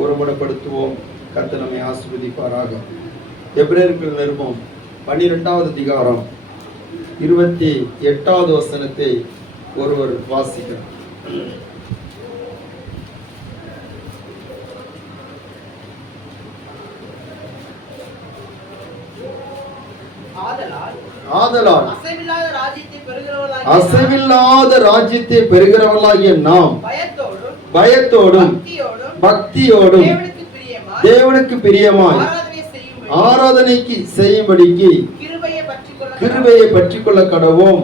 ஒருமுறைப்படுத்துவோம். கர்த்தர் நம்மை ஆசீர்வதிப்பாராக. எபிரேயர்கள் நிருபம் 12வது அதிகாரம் 28வது வசனத்தை ஒருவர் வாசிக்கிறார். ஆதலால் அசைவில்லாத ராஜ்யத்தை பெறுகிறவர்களாகிய நாம் பயத்தோடும் பக்தியோடும் தேவனுக்கு பிரியமாய் ஆராதனைக்கு செய்யும்படிக்கு கிருபையை பற்றிக் கொள்ள கடவோம்.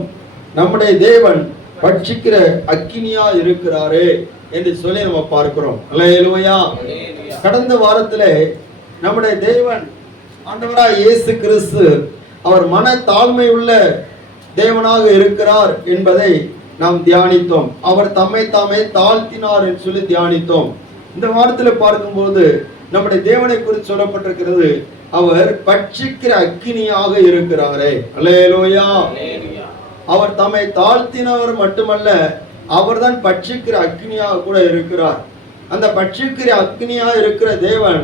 நம்முடைய தேவன் பட்சிக்கிற அக்கினியா இருக்கிறாரே என்று சொல்லி நம்ம பார்க்கிறோம். அல்லேலூயா. கடந்த வாரத்திலே நம்முடைய தேவன் ஆண்டவராய் இயேசு கிறிஸ்து அவர் மன தாழ்மை உள்ள தேவனாக இருக்கிறார் என்பதை நாம் தியானித்தோம். அவர் தம்மை தாமே தாழ்த்தினார் என்று சொல்லி தியானித்தோம். இந்த வாரத்தில் பார்க்கும்போது நம்முடைய தேவனை குறித்து சொல்லப்பட்டிருக்கிறது, அவர் பட்சிக்கிற அக்கினியாக இருக்கிறாரே. அல்லேலூயா. அவர் தம்மை தாழ்த்தினவர் மட்டுமல்ல, அவர்தான் பட்சிக்கிற அக்கினியாக கூட இருக்கிறார். அந்த பட்சிக்கிற அக்கினியாக இருக்கிற தேவன்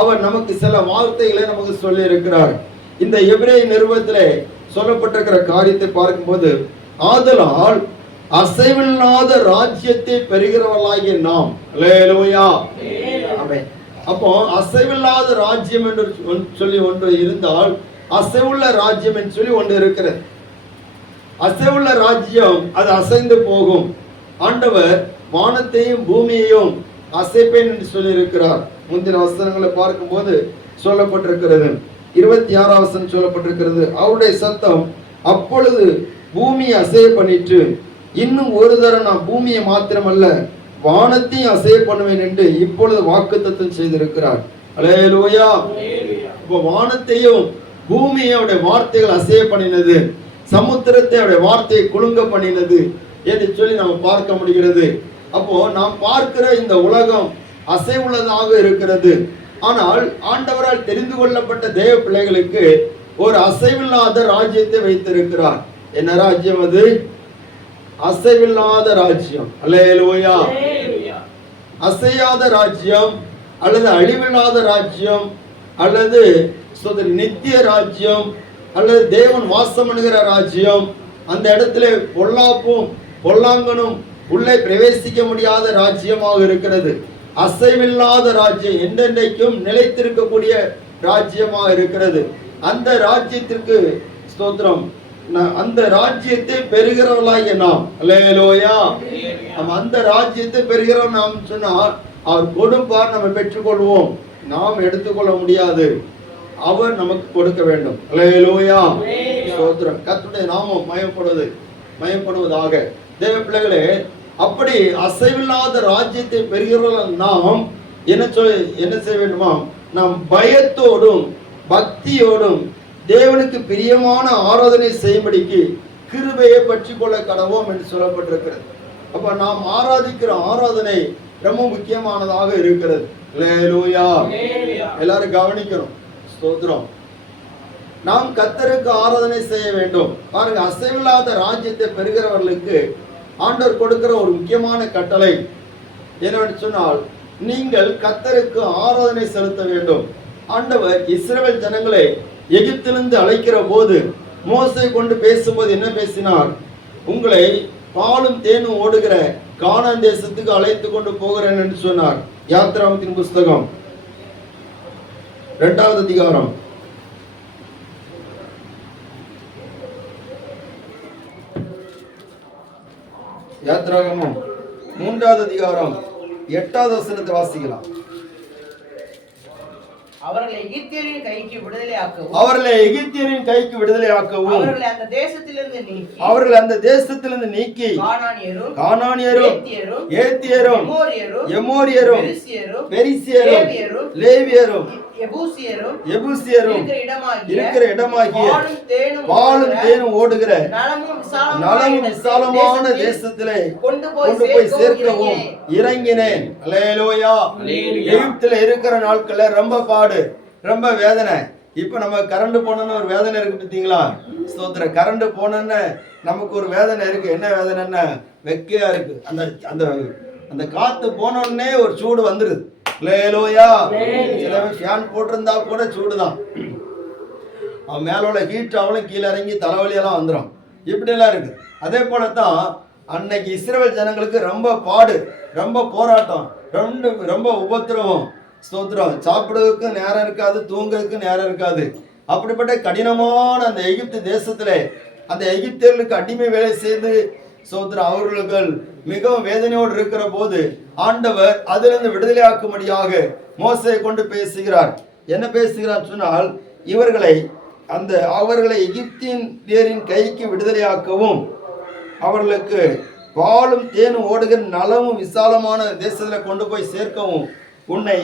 அவர் நமக்கு சில வார்த்தைகளை நமக்கு சொல்லி இருக்கிறார். இந்த எபிரேய நிருபத்திலே சொல்லப்பட்டிருக்கிற காரியத்தை பார்க்கும்போது, ஆதலால் அசைவில்லாத ராஜ்யத்தை பெறுகிறவர்களாகிய நாம். அல்லேலூயா. ஆமென். அப்போ அசைவில்லாத ராஜ்யம் என்று சொல்லி ஒன்று இருந்தால், அசைவுள்ள ராஜ்யம் என்று சொல்லி ஒன்று இருக்கிறது. அசைவுள்ள ராஜ்யம் அது அசைந்து போகும். ஆண்டவர் வானத்தையும் பூமியையும் அசைப்பேன் என்று சொல்லி இருக்கிறார். முந்தின வசனங்களை பார்க்கும்போது சொல்லப்பட்டிருக்கிறது. 26வது வசனம் சொல்லப்பட்டிருக்கிறது, அவருடைய சத்தம் அப்பொழுது பூமியை அசைய பண்ணிட்டு, இன்னும் ஒரு தரம் நான் பூமியை மாத்திரமல்ல வானத்தையும் அசைய பண்ணுவேன் என்று இப்பொழுது வாக்குத்தத்தம் செய்திருக்கிறார். அல்லேலூயா. இப்போ வானத்தையும் பூமியோட வார்த்தைகள் அசைய பண்ணினது, சமுத்திரத்தை அவருடைய வார்த்தையை குலுங்க பண்ணினது என்று சொல்லி நம்ம பார்க்க முடிகிறது. அப்போ நாம் பார்க்கிற இந்த உலகம் அசைவுள்ளதாக இருக்கிறது. ஆனால் ஆண்டவரால் தெரிந்து கொள்ளப்பட்ட தேவ பிள்ளைகளுக்கு ஒரு அசைவில்லாத ராஜ்யத்தை வைத்திருக்கிறார். என்ன ராஜ்யம் அது? அசைவில்லாத ராஜ்யம். அல்லேலூயா. அசையாத ராஜ்யம் அல்லது அழிவில்லாத ராஜ்யம் அல்லது நித்திய ராஜ்யம் அல்லது தேவன் வாசம் பண்ணுகிற ராஜ்யம், அந்த இடத்துல பொல்லாப்பும் பொல்லாங்கனும் உள்ளே பிரவேசிக்க முடியாத ராஜ்யமாக இருக்கிறது. அசைவில்லாத ராஜ்யம், என்றென்றைக்கும் நிலைத்திருக்கக்கூடிய ராஜ்யமாக இருக்கிறது. அந்த ராஜ்யத்திற்கு ஸ்தோத்திரம். அந்த ராஜ்யத்தை பெறுகிறவர்களாகிய நாம். அல்லேலூயா. நம்ம அந்த ராஜ்யத்தை பெறுகிறோம் நாம் சொன்னால், அவர் கொடுப்பார், நம்ம பெற்றுக்கொள்வோம். நாம் எடுத்துக்கொள்ள முடியாது, அவர் நமக்கு கொடுக்க வேண்டும். அல்லேலூயா. ஸ்தோத்திரம். கர்த்தருடைய நாமம் மயப்படுவதாக. தேவ பிள்ளைகளே, அப்படி அசைவில்லாத ராஜ்யத்தை பெறுகிறவர்கள் நாம் என்ன செய்ய வேண்டுமா? நாம் பயத்தோடும் பக்தியோடும் தேவனுக்கு பிரியமான ஆராதனை செய்யும்படிக்கு கிருபையை பற்றிக் கொள்ள கடவோம் என்று சொல்லப்பட்டிருக்கிறது. அப்ப நாம் ஆராதிக்கிற ஆராதனை ரொம்ப முக்கியமானதாக இருக்கிறது. அல்லேலூயா. எல்லாரும் கவனிக்கணும். ஸ்தோத்திரம். நாம் கர்த்தருக்கு ஆராதனை செய்ய வேண்டும். பாருங்க, அசைவில்லாத ராஜ்யத்தை பெறுகிறவர்களுக்கு ஆண்டவர் கொடுக்கிற ஒரு முக்கியமான கட்டளை என்னவென்று சொன்னால், நீங்கள் கர்த்தருக்கு ஆராதனை செலுத்த வேண்டும். ஆண்டவர் இஸ்ரவேல் ஜனங்களை எகிப்திலிருந்து அழைக்கிற போது மோசே கொண்டு பேசும்போது என்ன பேசினார்? உங்களை பாலும் தேனும் ஓடுகிற கானான் தேசத்துக்கு அழைத்து கொண்டு போகிறேன் என்று சொன்னார். யாத்திராகமத்தின் புஸ்தகம் 2வது அதிகாரம் 3வது அதிகாரம் 8வது வசனத்தை வாசிக்கலாம். அவர்களை எகிப்தியரின் கைக்கு விடுதலையாக்கவும் அவர்களை அந்த தேசத்திலிருந்து நீக்கி கானானியரும் ஏத்தியரும் எமோரியரும் பெரிசியரும் லேவியரும் எபூசியரும் இருக்கிற இடமாகிய பாலும் தேனும் ஓடுகிற நலமும் விசாலமான தேசத்திலே கொண்டு போய் சேர்க்கவும் இறங்கினேன். அல்லேலூயா. எகிப்தில இருக்கிற நாட்கள்ல ரொம்ப பாடு, ரொம்ப வேதனை. இப்ப நம்ம கரண்ட் போனோன்னு ஒரு வேதனை இருக்கு பார்த்தீங்களா? ஸ்தோத்திரம். கரண்ட் போனோன்னு நமக்கு ஒரு வேதனை இருக்கு. என்ன வேதனைன்னா வெக்கையா இருக்கு. அந்த அந்த காத்து போன உடனே ஒரு சூடு வந்துருது. அல்லேலூயா. சில ஃபேன் போட்டிருந்தா கூட சூடு தான். அவன் மேலோட ஹீட் அவளும் கீழே இறங்கி தலைவலியெல்லாம் வந்துடும். இப்படியெல்லாம் இருக்கு. அதே போல தான் அன்னைக்கு இஸ்ரவேல் ஜனங்களுக்கு ரொம்ப பாடு, ரொம்ப போராட்டம், ரொம்ப உபத்திரவம். ஸ்தோத்திரம். சாப்பிடுறதுக்கு நேரம் இருக்காது, தூங்குறதுக்கு நேரம் இருக்காது. அப்படிப்பட்ட கடினமான அந்த எகிப்து தேசத்துல அந்த எகிப்தியர்களுக்கு அடிமை வேலை செய்து ஸ்தோத்திரம் அவர்கள் மிகவும் வேதனையோடு இருக்கிற போது ஆண்டவர் அதிலிருந்து விடுதலையாக்கும்படியாக மோசேயை கொண்டு பேசுகிறார். என்ன பேசுகிறார் சொன்னால், அவர்களை எகிப்தியரின் கைக்கு விடுதலையாக்கவும் அவர்களுக்கு பாலும் தேனும் ஓடுகிற நலமும் விசாலமான தேசத்துல கொண்டு போய் சேர்க்கவும் உன்னை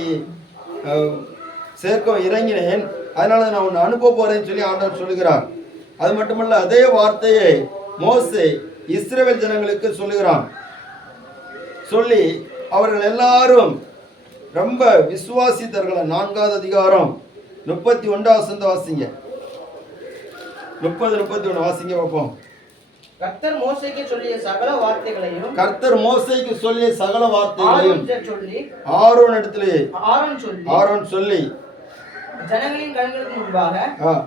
சேர்க்க இறங்கினேன், அதனால நான் உன்னை அனுப்ப போறேன்னு சொல்லி ஆண்டவர் சொல்லுகிறார். அது மட்டுமல்ல, அதே வார்த்தையை மோசே இஸ்ரவேல் ஜனங்களுக்கு சொல்லுகிறான். சொல்லி அவர்கள் எல்லாரும் ரொம்ப விசுவாசித்தார்கள். 4வது அதிகாரம் 31 வாசிங்க. 30-31 வாசிங்க பார்ப்போம். கர்த்தர் மோசேக்கு சொல்லிய சகல வார்த்தைகளையும் ஆரோன் சொல்லி ஜனங்களின் கண்களுக்கு முன்பாக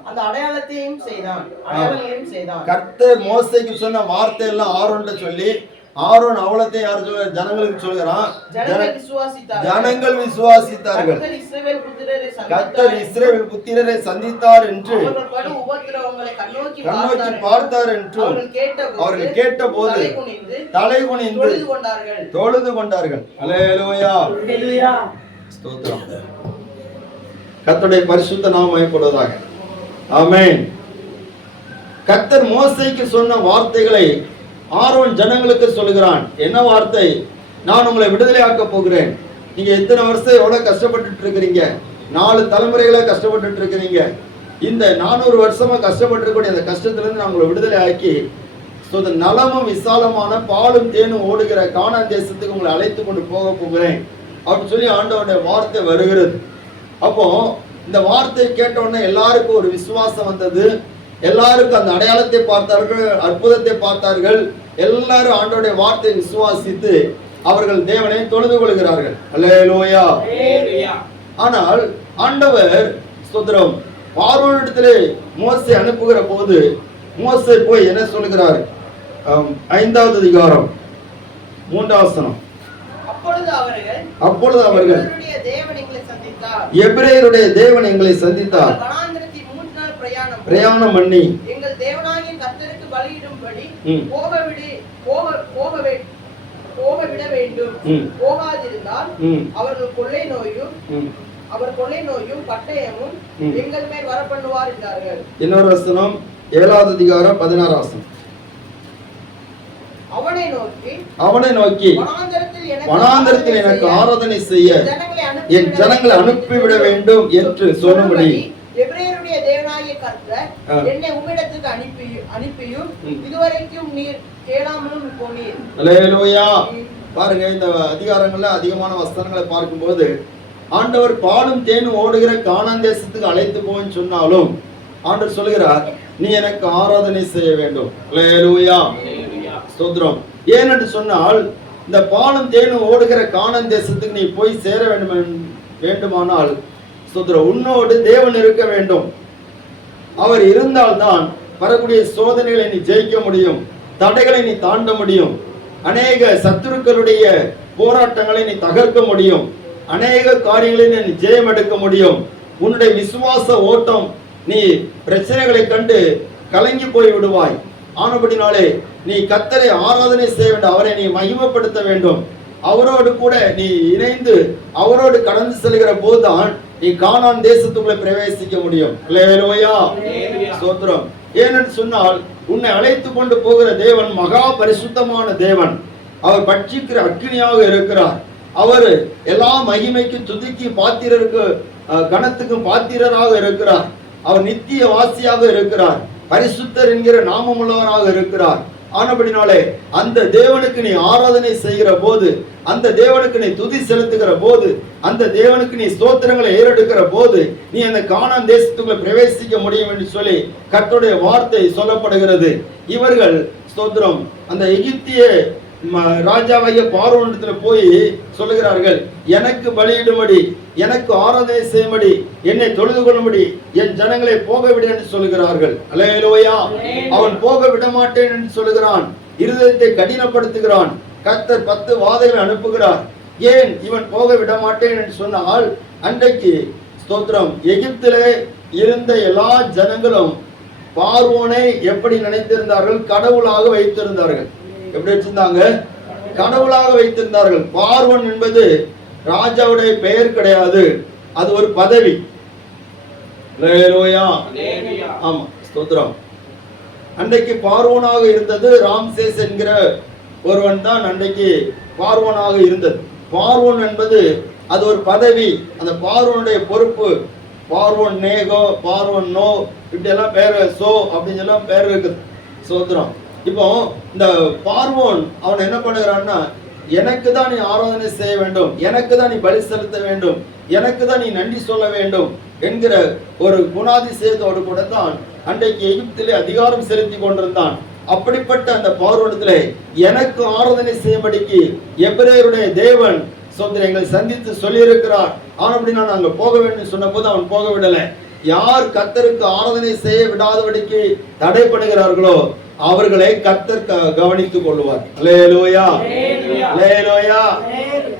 அந்த அடையாளத்தையும் செய்தான். கர்த்தர் மோசேக்கு சொன்ன வார்த்தை எல்லாம் ஆரோன்ட்ட சொல்லி, ஆரோன் அவலத்தை யார் சொல்ற? ஜனங்களுக்கு சொல்கிறான். ஜனங்கள் விசுவாசித்தார்கள். கர்த்தர் இஸ்ரவேல் புத்திரரை சந்தித்தார் என்று கண்ணோக்கி பார்த்தார் என்று அவர்கள் கேட்டபோது தலை குனிந்து தொழுது கொண்டார்கள். அல்லேலூயா. ஸ்தோத்திரம். கர்த்தருடைய பரிசுத்த நாமம் மகிமைப்படுவதாக. ஆமென். கர்த்தர் மோசேக்கு சொன்ன வார்த்தைகளை ஆரோன் ஜனங்களுக்கு சொல்லுகிறான். என்ன வார்த்தை? நான் உங்களை விடுதலையாக்க போகிறேன். நீங்க எத்தனை வருஷம் எவ்வளவு கஷ்டப்பட்டு இருக்கிறீங்க? 4 தலைமுறைகளை கஷ்டப்பட்டு இருக்கிறீங்க. இந்த 400 வருஷமா கஷ்டப்பட்டு இருக்கக்கூடிய அந்த கஷ்டத்திலிருந்து நான் உங்களை விடுதலை ஆக்கி நலமும் விசாலமான பாலும் தேனும் ஓடுகிற கானான் தேசத்துக்கு உங்களை அழைத்து கொண்டு போக போகிறேன் அப்படின்னு சொல்லி ஆண்டவருடைய வார்த்தை வருகிறது. அப்போ இந்த வார்த்தை கேட்ட உடனே எல்லாருக்கும் ஒரு விசுவாசம் வந்தது. எல்லாருக்கும் அந்த அடையாளத்தை பார்த்தார்கள், அற்புதத்தை பார்த்தார்கள். எல்லாரும் ஆண்டவருடைய வார்த்தையை விசுவாசித்து அவர்கள் தேவனை தொழுது கொள்கிறார்கள். அல்லேலூயா. ஆனால் ஆண்டவர் ஸ்தோத்திரம் பார்வோனிடத்திலே மோசே அனுப்புகிற போது மோசே போய் என்ன சொல்லுகிறார்? 5வது அதிகாரம் 3வது வசனம். அப்பொழுது அவர்கள் எபிரேயருடைய தேவன் எங்களை சந்தித்தார். பிரயாணம் பண்ணி எங்கள் தேவனாகிய கர்த்தருக்கு பலியிடும்படி போக விட வேண்டும். போகாதிருந்தால் அவர்கள் கொள்ளை நோயும் பட்டயமும் எங்கள் மேல் வரப்பண்ணுவார் என்றார்கள். இன்னொரு வசனம் 7வது அதிகாரம் 16வது வசனம். அவனை நோக்கி வனாந்தரத்தில் எனக்கு ஆராதனை செய்ய என் ஜனங்களை அனுப்பிவிட வேண்டும் என்று சொல்லும்படி எபிரேயருடைய தேவனாகிய கர்த்தர் என்னை உம்மிடத்துக்கு அனுப்பியும் இதுவரைக்கும் நீர் கேளாமலும் போனீர். அல்லேலூயா. பாருங்க, இந்த அதிகாரங்கள்ல அதிகமான வசனங்களை பார்க்கும்போது ஆண்டவர் பாலும் தேனும் ஓடுகிற கானான் தேசத்துக்கு அழைத்து போன்னு சொன்னாலும் ஆண்டவர் சொல்கிறார், நீ எனக்கு ஆராதனை செய்ய வேண்டும். அல்லேலூயா. ஸ்தோத்திரம். ஏனென்று சொன்னால் இந்த பாலும் தேனும் ஓடுகிற கானான் தேசத்துக்கு நீ போய் சேர வேண்டுமானால் ஸ்தோத்திரம் உன்னோடு தேவன் இருக்க வேண்டும். அவர் இருந்தால்தான் வரக்கூடிய சோதனைகளை நீ ஜெயிக்க முடியும், தடைகளை நீ தாண்ட முடியும், அநேக சத்துருக்களுடைய போராட்டங்களை நீ தகர்க்க முடியும், அநேக காரியங்களை நீ ஜெயம் எடுக்க முடியும். உன்னுடைய விசுவாச ஓட்டம் நீ பிரச்சனைகளை கண்டு கலங்கி போய் விடுவாய். ஆனபடினாலே நீ கர்த்தரை ஆராதனை செய்ய வேண்டும், அவரை நீ மகிமைப்படுத்த வேண்டும். அவரோடு கூட நீ இணைந்து அவரோடு கடந்து செல்கிற போதுதான் நீ கானான் தேசத்துக்குள்ள பிரவேசிக்க முடியும். அல்லேலூயா. ஸ்தோத்திரம். ஏனென்று சொன்னால் உன்னை அழைத்து கொண்டு போகிற தேவன் மகா பரிசுத்தமான தேவன். அவர் பட்சிக்கிற அக்கினியாக இருக்கிறார். அவர் எல்லா மகிமைக்கு துதிக்கு பாத்திரருக்கு கணத்துக்கும் பாத்திரராக இருக்கிறார். அவர் நித்திய வாசியாக இருக்கிறார். பரிசுத்தர் என்கிற நாமமுள்ளவராக இருக்கிறார். ஆனபடினாலே அந்த தேவனுக்கு நீ ஆராதனை செய்கிற போது, அந்த தேவனுக்கு நீ துதி செலுத்துகிற போது, அந்த தேவனுக்கு நீ ஸ்தோத்திரங்களை ஏறெடுக்கிற போது நீ அந்த கானான் தேசத்துக்குள்ள பிரவேசிக்க முடியும் என்று சொல்லி கர்த்தருடைய வார்த்தை சொல்லப்படுகிறது. இவர்கள் ஸ்தோத்திரம் அந்த எகிப்திய ராஜாவைய பார்வோனிடத்துல போய் சொல்லுகிறார்கள், எனக்கு பலியிடும்படி, எனக்கு ஆராதனை செய்யும்படி, என்னை தொழுது கொள்ளும்படி என் ஜனங்களை போக விடு என்று சொல்லுகிறார்கள். அல்லேலூயா. அவன் போக விட மாட்டேன் என்று சொல்லுகிறான், இருதயத்தை கடினப்படுத்துகிறான். கர்த்தர் 10 வாதைகளை அனுப்புகிறார். ஏன் இவன் போக விட மாட்டேன் என்று சொன்னால், அன்றைக்கு ஸ்தோத்திரம், எகிப்திலே இருந்த எல்லா ஜனங்களும் பார்வோனை எப்படி நினைத்திருந்தார்கள்? கடவுளாக வைத்திருந்தார்கள். எப்படி வச்சிருந்தாங்க? கடவுளாக வைத்திருந்தார்கள். பார்வோன் என்பது ராஜாவுடைய பெயர் கிடையாது, அது ஒரு பதவி. அல்லேலூயா. ஆமா, ஸ்தோத்திரம். அன்றைக்கு பார்வோனாக இருந்தது ராம்சேஸ் என்கிற ஒருவன் தான் அன்றைக்கு பார்வோனாக இருந்தது. பார்வோன் என்பது அது ஒரு பதவி. அந்த பார்வோனுடைய பொறுப்பு, பார்வோன் நேகோ, பார்வோன் நோ, இப்படி எல்லாம் பேர், சோ அப்படின்னு எல்லாம் பேர் இருக்குது. ஸ்தோத்திரம். இப்போ இந்த பார்வோன் அவன் என்ன பண்ணுகிறான்னா, எனக்கு தான் நீ ஆராதனை செய்ய வேண்டும், எனக்கு தான் நீ பலி செலுத்த வேண்டும், எனக்கு தான் நீ நன்றி சொல்ல வேண்டும் என்கிற ஒரு குணாதிசயத்தோடு கூட தான் அன்றைக்கு எகிப்திலே அதிகாரம் செலுத்தி கொண்டிருந்தான். அப்படிப்பட்ட அந்த பார்வோனிடத்திலே எனக்கு ஆராதனை செய்யும்படிக்கு எபிரேயருடைய தேவன் எங்களை சந்தித்து சொல்லி இருக்கிறார். ஆனப்படினா நாங்க போக வேண்டும் சொன்ன போது அவன் போக விடலை. யார் கர்த்தருக்கு ஆராதனை செய்ய விடாதபடிக்கு தடைப்படுகிறார்களோ அவர்களை கர்த்தர் கவனித்துக் கொள்வார். அல்லேலூயா. அல்லேலூயா.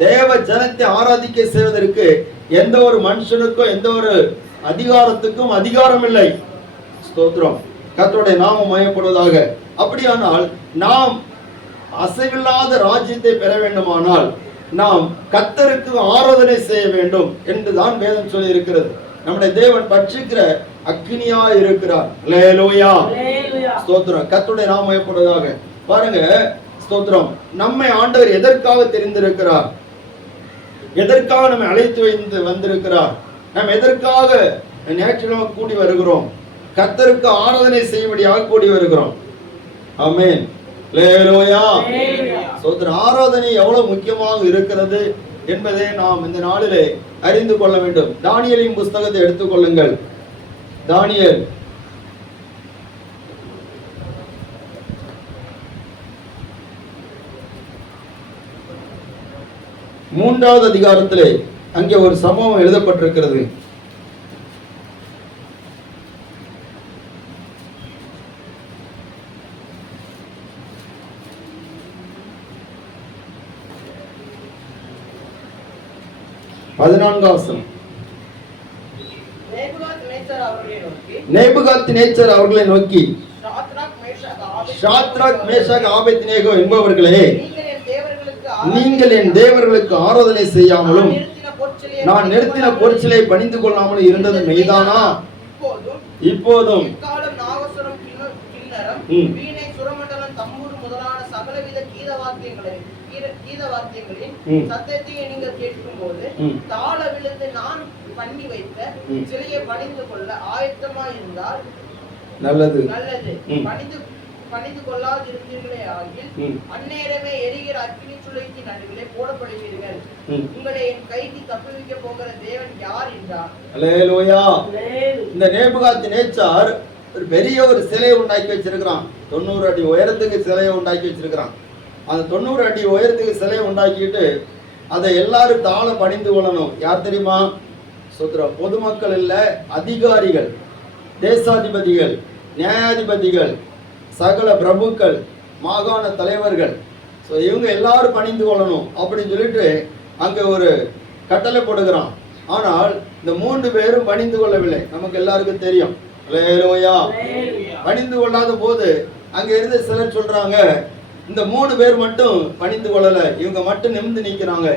தேவ ஜனத்தை ஆராதிக்க செய்வதற்கு எந்த ஒரு மனுஷனுக்கும் எந்த ஒரு அதிகாரத்துக்கும் அதிகாரம் இல்லை. ஸ்தோத்திரம். கர்த்தருடைய நாமம் மகிமைப்படுவதாக. அப்படியானால் நாம் அசைவில்லாத ராஜ்யத்தை பெற வேண்டுமானால் நாம் கர்த்தருக்கு ஆராதனை செய்ய வேண்டும் என்றுதான் வேதம் சொல்லி இருக்கிறது. நம்முடைய தேவன் பட்சிக்கிற அக்னியா இருக்கிறார். அல்லேலூயா. ஸ்தோத்திரம். கர்த்தருடைய நாமம் மகிமைப்படுவதாக. பாருங்க, ஸ்தோத்திரம். நம்மை ஆண்டவர் எதற்காக தெரிந்திருக்கிறார்? எதற்காக நம்மை அழைத்து வந்திருக்கிறார்? நாம் எதற்காக ஞாயிற்றுக்கிழமை கூடி வருகிறோம்? கர்த்தருக்கு ஆராதனை செய்யும்படியாக கூடி வருகிறோம். ஆமென். அல்லேலூயா. ஸ்தோத்திரம். ஆராதனை எவ்வளவு முக்கியமாக இருக்கிறது என்பதை நாம் இந்த நாளிலே அறிந்து கொள்ள வேண்டும். தானியேலின் புஸ்தகத்தை எடுத்துக்கொள்ளுங்கள். தானியேல் மூன்றாவது அதிகாரத்திலே அங்கே ஒரு சம்பவம் எழுதப்பட்டிருக்கிறது. நேபுகாத்நேச்சர் அவர்களை நோக்கி, ஷாத்ராக், மேஷாக், ஆபேத்நேகோ என்பவர்களே, நீங்கள் என் தேவர்களுக்கு ஆராதனை செய்யாமலும் நான் நிறுத்தின பொற்சிலை பணிந்து கொள்ளாமலும் இருந்தது மெய்தானா? இப்போதும் சத்தத்தை நீங்கள் கேட்கும்போது தாள விழுந்து நான் பண்ணி வைத்த சிலையை பணிந்து கொள்ள ஆயத்தமாய் இருந்தால் நல்லது. பணிந்து கொள்ளாதிருந்தீர்களே ஆகில் அந்நேரமே எரிகிற அக்கினி சுளைக்கு நடுவிலே போடப்படுவீர்கள். உங்களை என் கைக்கு தப்புவிக்க போகிற தேவன் யார் என்றார். அல்லேலூயா. இந்த நேபுகாத்நேச்சார் ஒரு பெரிய ஒரு சிலையை உண்டாக்கி வச்சிருக்கிறான். 90 அடி உயரத்துக்கு சிலையை உண்டாக்கி வச்சிருக்கிறான். அந்த 90 அடி உயரத்துக்கு சிலையை உண்டாக்கிட்டு அதை எல்லாரும் தாழ பணிந்து கொள்ளணும். யார் தெரியுமா? பொதுமக்கள் இல்ல, அதிகாரிகள், தேசாதிபதிகள், நியாயாதிபதிகள், சகல பிரபுக்கள், மாகாண தலைவர்கள், இவங்க எல்லாரும் பணிந்து கொள்ளணும் அப்படின்னு சொல்லிட்டு அங்க ஒரு கட்டளை போடுகிறான். ஆனால் இந்த 3 பேரும் பணிந்து கொள்ளவில்லை. நமக்கு எல்லாருக்கும் தெரியும். அல்லேலூயா. பணிந்து கொள்ளாத போது அங்க இருந்து சிலர் சொல்றாங்க, இந்த 3 பேர் மட்டும் பணிந்து கொள்ளல, இவங்க மட்டும் நிமிர்ந்து நிக்கிறாங்க,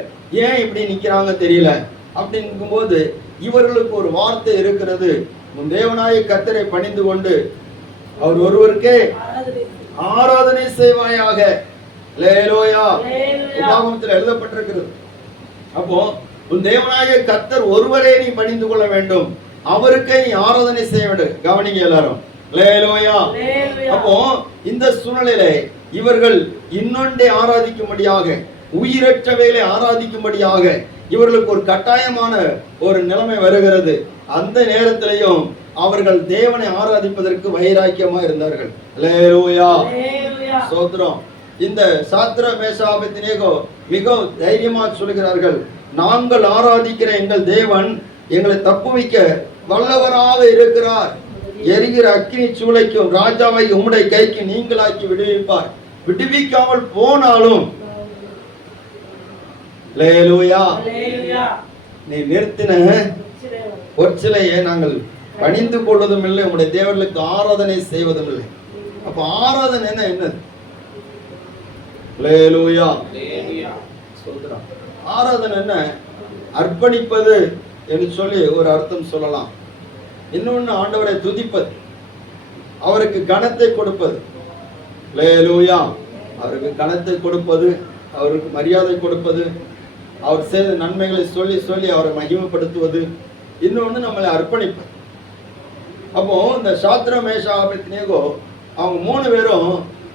ஏன் இப்படி நிக்கிறாங்க தெரியல அப்படிங்கும் போது இவர்களுக்கு ஒரு வார்த்தை இருக்கிறது, உன் தேவனாய கர்த்தரை பணிந்து கொண்டு அவர் ஒருவருக்கே ஆராதனை செய்வாயாக. அல்லேலூயா. உபாகமத்தில் எழுதப்பட்டிருக்கிறது. அப்போ உன் தேவனாய கர்த்தர் ஒருவரே நீ பணிந்து கொள்ள வேண்டும், அவருக்கே நீ ஆராதனை செய்ய வேண்டும். கவனிங்க எல்லாரும். அல்லேலூயா. அப்போ இந்த சூழ்நிலையிலே இவர்கள் இன்னொன்றை ஆராதிக்கும்படியாக, உயிரற்றவைகளை ஆராதிக்கும்படியாக இவர்களுக்கு ஒரு கட்டாயமான ஒரு நிலைமை வருகிறது. அந்த நேரத்திலையும் அவர்கள் தேவனை ஆராதிப்பதற்கு வைராக்கியமா இருந்தார்கள். அல்லேலூயா. ஸ்தோத்திரம். இந்த சாத்ரா மேஷா ஆபேத்நேகோ மிகவும் தைரியமா சொல்கிறார்கள், நாங்கள் ஆராதிக்கிற எங்கள் தேவன் எங்களை தப்புவிக்க வல்லவராக இருக்கிறார். எரிகிற அக்கினி சூளைக்கும் ராஜாவை உம்முடைய கைக்கு நீங்களாக்கி விடுவிப்பார். விடுவிக்காமல் போனாலும் நீ நிறுத்தின பொற்சிலையை நாங்கள் பணிந்து கொள்வதும் இல்லை, உங்களுடைய தேவர்களுக்கு ஆராதனை செய்வதும் இல்லை. அப்ப ஆராதனை என்னது? ஆராதனை என்ன? அர்ப்பணிப்பது என்று சொல்லி ஒரு அர்த்தம் சொல்லலாம். இன்னொன்னு ஆண்டவரை துதிப்பது, அவருக்கு கனத்தை கொடுப்பது. அவருக்கு கனத்தை கொடுப்பது, அவருக்கு மரியாதை கொடுப்பது, அவர் செய்த நன்மைகளை சொல்லி சொல்லி அவரை மகிமைப்படுத்துவது. இன்னொன்று நம்மளை அர்ப்பணிப்பது. அப்போ இந்த சாத்ரா மேஷா ஆபேத்நேகோ அவங்க 3 பேரும்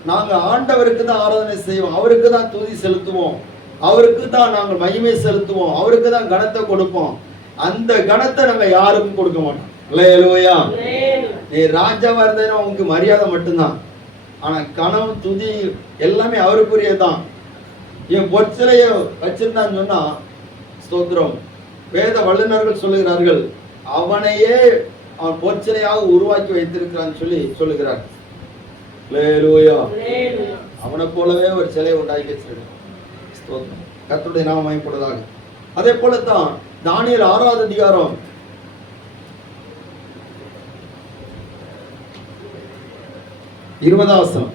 நாங்கள் ஆண்டவருக்கு தான் ஆராதனை செய்வோம், அவருக்கு தான் துதி செலுத்துவோம், அவருக்கு தான் நாங்கள் மகிமை செலுத்துவோம், அவருக்கு தான் கனத்தை கொடுப்போம். அந்த கனத்தை நாங்கள் யாருக்கும் கொடுக்க மாட்டோம். அல்லேலூயா. நீ ராஜாவா இருந்தேன்னா உங்களுக்கு மரியாதை மட்டும்தான், ஆனா கனவு துதி எல்லாமே அவருக்குரியதான். என் பொற்சிலைய வச்சிருந்தான்னு சொன்னா ஸ்தோத்திரம், வேத வல்லுநர்கள் சொல்லுகிறார்கள் அவனையே அவன் பொற்சிலையாக உருவாக்கி வைத்திருக்கிறான்னு சொல்லி சொல்லுகிறார். அவனை போலவே ஒரு சிலையை உண்டாக்கி வச்சிருக்கான். ஸ்தோத்திரம், கர்த்தருடைய நாமம் மகிமைப்படுவதாக. அதே போலத்தான் தானியேல் 6வது அதிகாரம் 20வது வசனம்.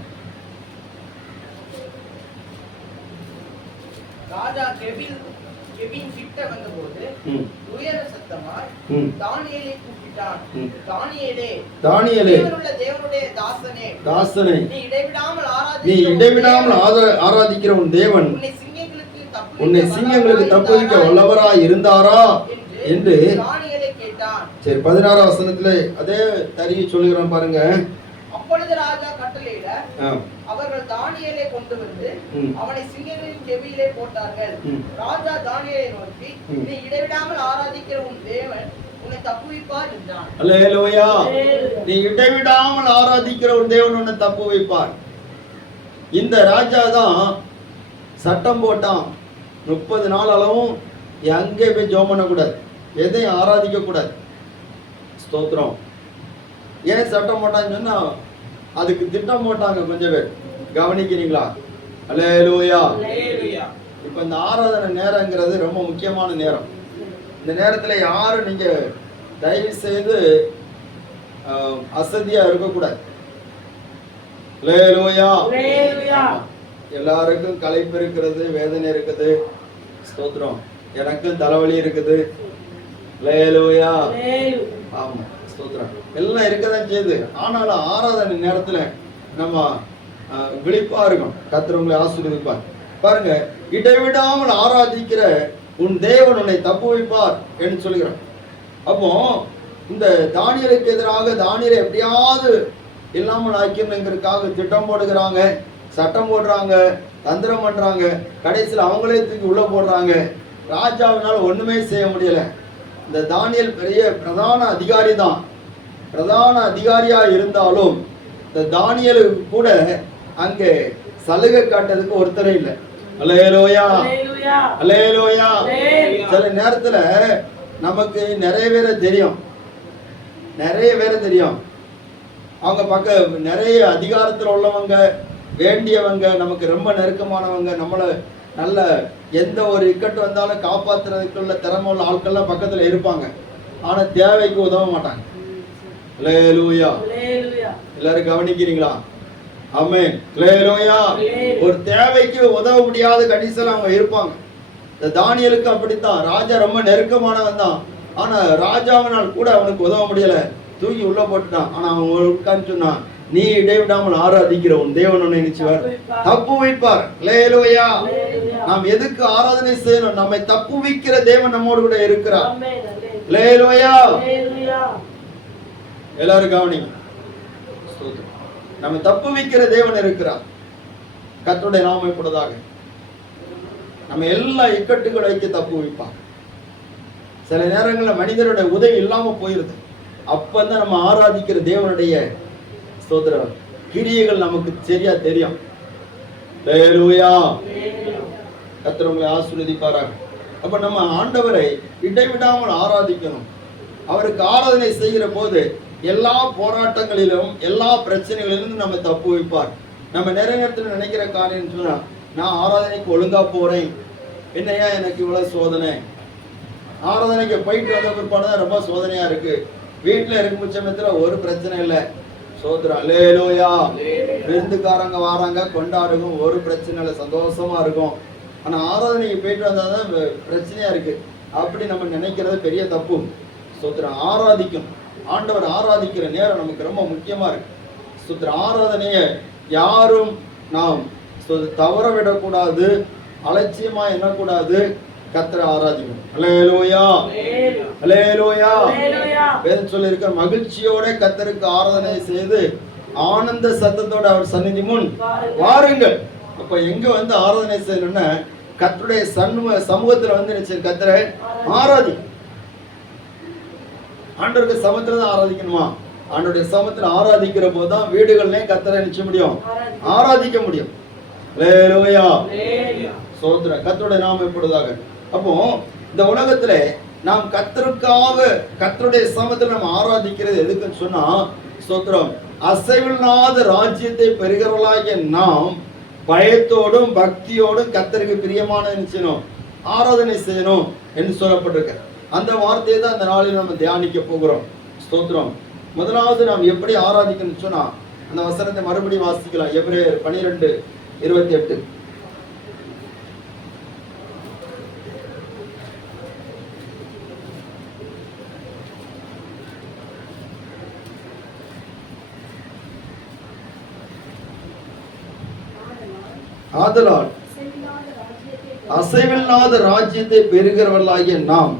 ராஜா கெபின் கிட்ட வந்தபோது உயர சத்தமாய் தானியேலை கூப்பிட்டான். தானியேலே தேவனுடைய தாசனே, நீ இடைவிடாமல் ஆராதிக்கிற உன் தேவன் உன்னை சிங்கங்களுக்கு தப்புவிக்க வல்லவராய் இருந்தாரா என்று தானியேலை கேட்டான். சரி, 16வது வசனத்துல அதே தருவி சொல்லுகிறோம் பாருங்க. அப்பொழுது ராஜா கட்டளையிட அவர்கள் தானியேலை கொண்டு வந்து அவனை சிங்கங்களின் செவியிலே போட்டார்கள். ராஜா தானியேலை நோக்கி, நீ இடைவிடாமல் ஆராதிக்கிற உன் தேவன் உன்னை தப்புவிப்பார் என்றான். அல்லேலூயா. நீ இடைவிடாமல் ஆராதிக்கிற உன் தேவன் உன்னை தப்புவிப்பார். இந்த ராஜா தான் சட்டம் போட்டான், 30 நாள் அளவும் எங்கே போய் ஜெபம் பண்ணக்கூடாது, எதையும் ஆராதிக்க கூடாது. ஸ்தோத்திரம். ஏன் சட்டம் போட்டான்னு சொன்னா அதுக்கு திட்டம் போட்டாங்க கொஞ்சம் பேர். கவனிக்கிறீங்களா? அல்லேலூயா. இப்ப இந்த ஆராதனை நேரங்கிறது ரொம்ப முக்கியமான நேரம். இந்த நேரத்துல யாரும் நீங்க தயவு செய்து அசதியா இருக்கக்கூடாது. அல்லேலூயா. எல்லாருக்கும் களைப்பு இருக்கிறது, வேதனை இருக்குது. ஸ்தோத்திரம். எனக்கும் தலைவலி இருக்குது. அல்லேலூயா. ஆமா, ஸ்தோத்திரம். எல்லாம் இருக்கதான் செய்யுது. ஆனாலும் ஆராதனை நேரத்துல நம்ம விழிப்பா இருக்கும். கர்த்தர் உங்களை ஆசீர்வதிப்பார். பாருங்க, இடைவிடாமல் ஆராதிக்கிற உன் தேவன் உன்னை தப்புவிப்பார் என்று சொல்கிறார். அப்போ இந்த தானியேலுக்கு எதிராக தானியேலை எப்படியாவது இல்லாமல் ஆக்கணுங்கிறதுக்காக திட்டம் போடுகிறாங்க, சட்டம் போடுறாங்க, தந்திரம் பண்றாங்க. கடைசியில் அவங்களே தூக்கி உள்ள போடுறாங்க. ராஜாவினால ஒண்ணுமே செய்ய முடியல. இந்த தானியேல் பெரிய பிரதான அதிகாரி தான். பிரதான அதிகாரியா இருந்தாலும் இந்த தானியேலுக்கு கூட அங்கே சலுகை காட்டுறதுக்கு ஒருத்தரே இல்லை. அல்லேலூயா. அல்லேலூயா. சில நேரத்துல நமக்கு நிறைய பேரை தெரியும். அவங்க பக்கம் நிறைய அதிகாரத்தில் உள்ளவங்க, வேண்டியவங்க, நமக்கு ரொம்ப நெருக்கமானவங்க, நம்மளை நல்ல எந்த ஒரு இக்கட்டு வந்தாலும் காப்பாற்றுறதுக்குள்ள திறமை உள்ள ஆட்கள்லாம் பக்கத்துல இருப்பாங்க. ஆனா தேவைக்கு உதவ மாட்டாங்க. அல்லேலூயா. எல்லாரும் கவனிக்கிறீங்களா? ஆமென். அல்லேலூயா. ஒரு தேவைக்கு உதவ முடியாத கண்டிஷன்ல அவங்க இருப்பாங்க. இந்த தானியேலுக்கு அப்படித்தான். ராஜா ரொம்ப நெருக்கமானவன் தான், ஆனா ராஜாவினால் கூட அவனுக்கு உதவ முடியல, தூக்கி உள்ள போட்டுட்டான். ஆனா அவன் உட்கார்ந்து சொன்னான், நீ இடைவிடாமல் ஆராதிக்கிற உன் தேவன் உன்னை நிச்சயர் தப்புவிப்பார். அல்லேலூயா. நாம் எதுக்கு ஆராதனை செய்யணும்? நம்மை தப்புவிக்கிற தேவன் நம்மோடு கூட இருக்கிறார். அல்லேலூயா. எல்லாரும் கவனிங்க. நம்ம தப்புவிக்கிற தேவன் இருக்கிறார். கர்த்தருடைய நாமம் மகிமைப்படுவதாக. நம்ம எல்லா இக்கட்டுகளை வைக்க தப்புவிப்பார். சில நேரங்களில் மனிதருடைய உதவி இல்லாம போயிருது. அப்பதான் நம்ம ஆராதிக்கிற தேவனுடைய ஸ்தோத்திரம் கிரியைகள் நமக்கு சரியா தெரியும். அல்லேலூயா. கர்த்தர் உங்களை ஆசீர்வதிப்பாராக. அப்ப நம்ம ஆண்டவரை இடைவிடாமல் ஆராதிக்கணும். அவருக்கு ஆராதனை செய்கிற போது எல்லா போராட்டங்களிலும் எல்லா பிரச்சனைகளிலும் நம்ம தப்பு வைப்பார். நம்ம நிறைய நேரத்தில் நினைக்கிற காரியம் சொன்னா, நான் ஆராதனைக்கு ஒழுங்கா போறேன், என்னையா எனக்கு இவ்வளவு சோதனை, ஆராதனைக்கு போயிட்டு வந்த பிற்பாடுதான் ரொம்ப சோதனையா இருக்கு, வீட்டுல இருக்கும் பட்சத்துல ஒரு பிரச்சனை இல்லை, சோதரம் அல்லேலூயா, விருந்துக்காரங்க வராங்க கொண்டாடுங்க, ஒரு பிரச்சனை இல்லை, சந்தோஷமா இருக்கும். ஆனா ஆராதனைக்கு போயிட்டு வந்தாதான் பிரச்சனையா இருக்கு, அப்படி நம்ம நினைக்கிறது பெரிய தப்பு. சோதரம் ஆராதிக்கும், ஆண்டவர் ஆராதிக்கிற நேரம் நமக்கு ரொம்ப முக்கியமா இருக்கு. சோதர ஆராதனைய யாரும் நாம் தவற விடக்கூடாது, அலட்சியமா எண்ணக்கூடாது, கர்த்தரை ஆராதிக்கணும். அல்லேலூயா, அல்லேலூயா. வேதம் சொல்லி இருக்க, மகிழ்ச்சியோட கர்த்தருக்கு ஆராதனை செய்து ஆனந்த சத்தத்தோட அவர் சந்நிதி முன் வாருங்கள். அப்ப எங்க வந்து ஆராதனை செய்யணும்னா, கர்த்தருடைய சமூகத்துல வந்து நினைச்ச கர்த்தரை ஆராதி. ஆண்டவருக்கு சமத்துல தான் ஆராதிக்கணுமா? ஆண்டவருடைய சமத்துல ஆராதிக்கிற போதுதான் வீடுகள்லயே கர்த்தரை நினைச்ச முடியும், ஆராதிக்க முடியும். அல்லேலூயா, சோதர கர்த்தருடைய நாமம் எப்பொழுதாக. அப்போ இந்த உலகத்துல நாம் கர்த்தருக்காக கர்த்தருடைய சமத்துல நம்ம ஆராதிக்கிறது எதுக்குன்னு சொன்னா, சோத்திரம், அசைவில்லாத ராஜ்யத்தை பெறுகிறவர்களாகிய நாம் பயத்தோடும் பக்தியோடும் கர்த்தருக்கு பிரியமான செய்யணும், ஆராதனை செய்யணும் என்று சொல்லப்பட்டிருக்க. அந்த வார்த்தையை தான் அந்த நாளில் நம்ம தியானிக்க போகிறோம். ஸ்தோத்திரம். முதலாவது நாம் எப்படி ஆராதிக்கணும்னு சொன்னா, அந்த வசனத்தை மறுபடியும் வாசிக்கலாம். எபிரேயர் 12:28. ஆதலால் அசைவில்லாத ராஜ்யத்தை பெறுகிறவர்களாகிய நாம்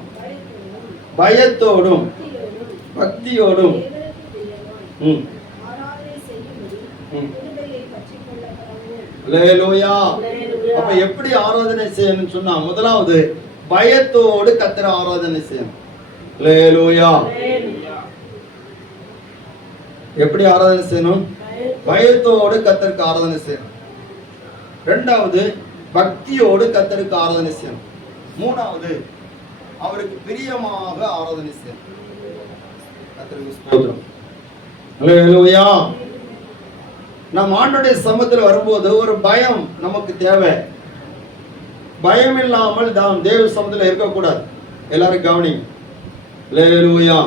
பயத்தோடும் பக்தியோடும் அல்லேலூயா. அப்ப எப்படி ஆராதனை செய்யணும்னு சொன்னா, முதலாவது பயத்தோடு கர்த்தரை ஆராதனை செய்யணும். அல்லேலூயா. எப்படி ஆராதனை செய்யணும்? பயத்தோடு கர்த்தருக்கு ஆராதனை செய்யணும். இரண்டாவது, பக்தியோடு கர்த்தருக்கு ஆராதனை செய்யணும். மூணாவது, அவருக்கு பிரியமாக ஆராதனை செய்யணும். கர்த்தருக்கு ஸ்தோத்திரம். அல்லேலூயா. நம் ஆண்டவருடைய சமூகத்தில் வரும்போது ஒரு பயம் நமக்கு தேவை. பயம் இல்லாமல் நாம் தேவ சமூகத்தில் இருக்கக்கூடாது. எல்லாரும் கவனி. அல்லேலூயா,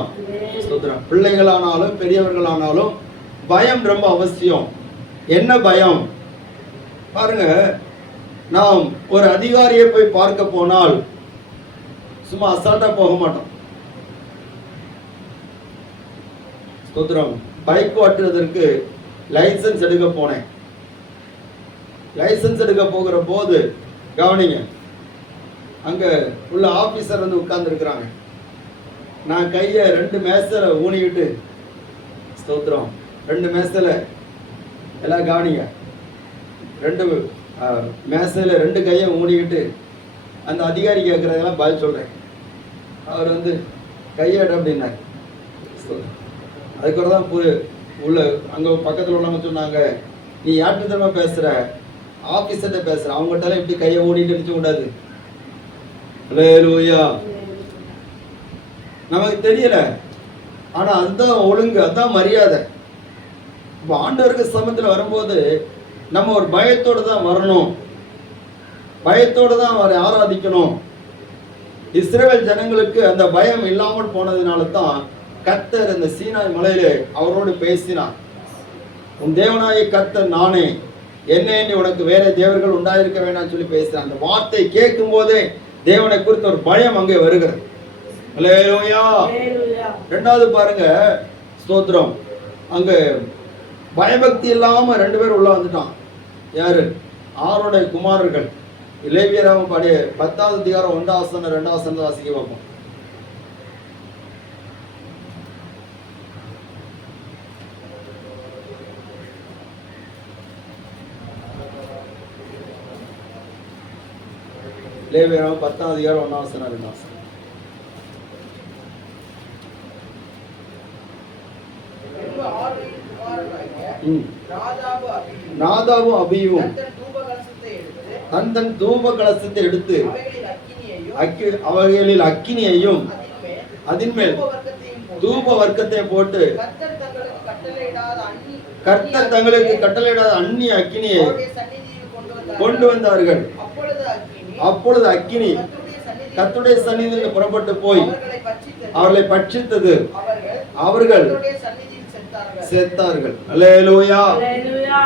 ஸ்தோத்திரம். பிள்ளைகளானாலும் பெரியவர்களானாலும் பயம் ரொம்ப அவசியம். என்ன பயம்? பாருங்க, நாம் ஒரு அதிகாரியை போய் பார்க்க போனால் சும்மா அசால்ட்டா போக மாட்டோம். ஸ்தோத்திரம். பைக் ஓட்டுவதற்கு லைசன்ஸ் எடுக்க போனேன். லைசன்ஸ் எடுக்க போகிற போது கவனிங்க, அங்க உள்ள ஆபீசர் வந்து உட்கார்ந்து இருக்கிறாங்க. நான் கையை 2 மேசையில ஊனிக்கிட்டு, ஸ்தோத்திரம், 2 மேசையில எல்லாம் கவனிங்க, 2 மேசையில 2 கையை ஊனிக்கிட்டு அந்த அதிகாரி கேட்கறதெல்லாம் பதில் சொல்றேன். அவர் வந்து கையாடு அப்படின்னாரு. அதுக்கு தான் உள்ள அங்க பக்கத்துல உள்ளவங்க சொன்னாங்க, நீ யார்கிட்ட தெரியுமா பேசுற? ஆபீசர்கிட்ட பேசுற, அவங்ககிட்ட இப்படி கையை ஓடிட்டு இருக்க கூடாது. அல்லேலூயா. நமக்கு தெரியல, ஆனா அதுதான் ஒழுங்கு, அதுதான் மரியாதை. இப்ப ஆண்டவருக்கு சமத்துல வரும்போது நம்ம ஒரு பயத்தோடு தான் வரணும், பயத்தோடு தான் அவரை ஆராதிக்கணும். இஸ்ரவேல் ஜனங்களுக்கு அந்த பயம் இல்லாமல் போனதுனால தான் கர்த்தர் இந்த சீனாய் மலையிலே அவரோடு பேசினார். உன் தேவனாய கர்த்தர் நானே, என்னை உனக்கு வேற தேவர்கள் உண்டாயிருக்க வேண்டாம் சொல்லி பேசுறான். அந்த வார்த்தை கேட்கும் போதே தேவனை குறித்த ஒரு பயம் அங்கே வருகிறது. அல்லேலூயா. ரெண்டாவது பாருங்க, ஸ்தோத்திரம், அங்க பயபக்தி இல்லாம 2 பேர் உள்ள வந்துட்டான். யாரு? ஆரோனுடைய குமாரர்கள். லேவியராகவும் பாடிய 10வது அதிகாரம் 1ஆம் வசனம் 2ஆம் வசனத்தை வாசிக்க பார்ப்போம். லேவியராகவும் 10ஆம் அதிகாரம் 1ஆம் வசனம் 2ஆம் வசனம். நாதாபும் அபியும் தன் தன் தூப கலசத்தை எடுத்து அவைகளில் அக்கினியையும் அவைகளில் அக்கினியையும் அதின்மேல் தூப வர்க்கத்தை போட்டு கர்த்தர் தங்களுக்கு கட்டளையிடாத அந்நிய அக்கினியை அவருடைய சந்நிதியில் கொண்டு வந்தார்கள். அப்பொழுது அக்கினி கர்த்தருடைய சந்நிதியில் புறப்பட்டு போய் அவர்களை பட்சித்தது. அவர்கள் செத்தார்கள். அல்லேலூயா.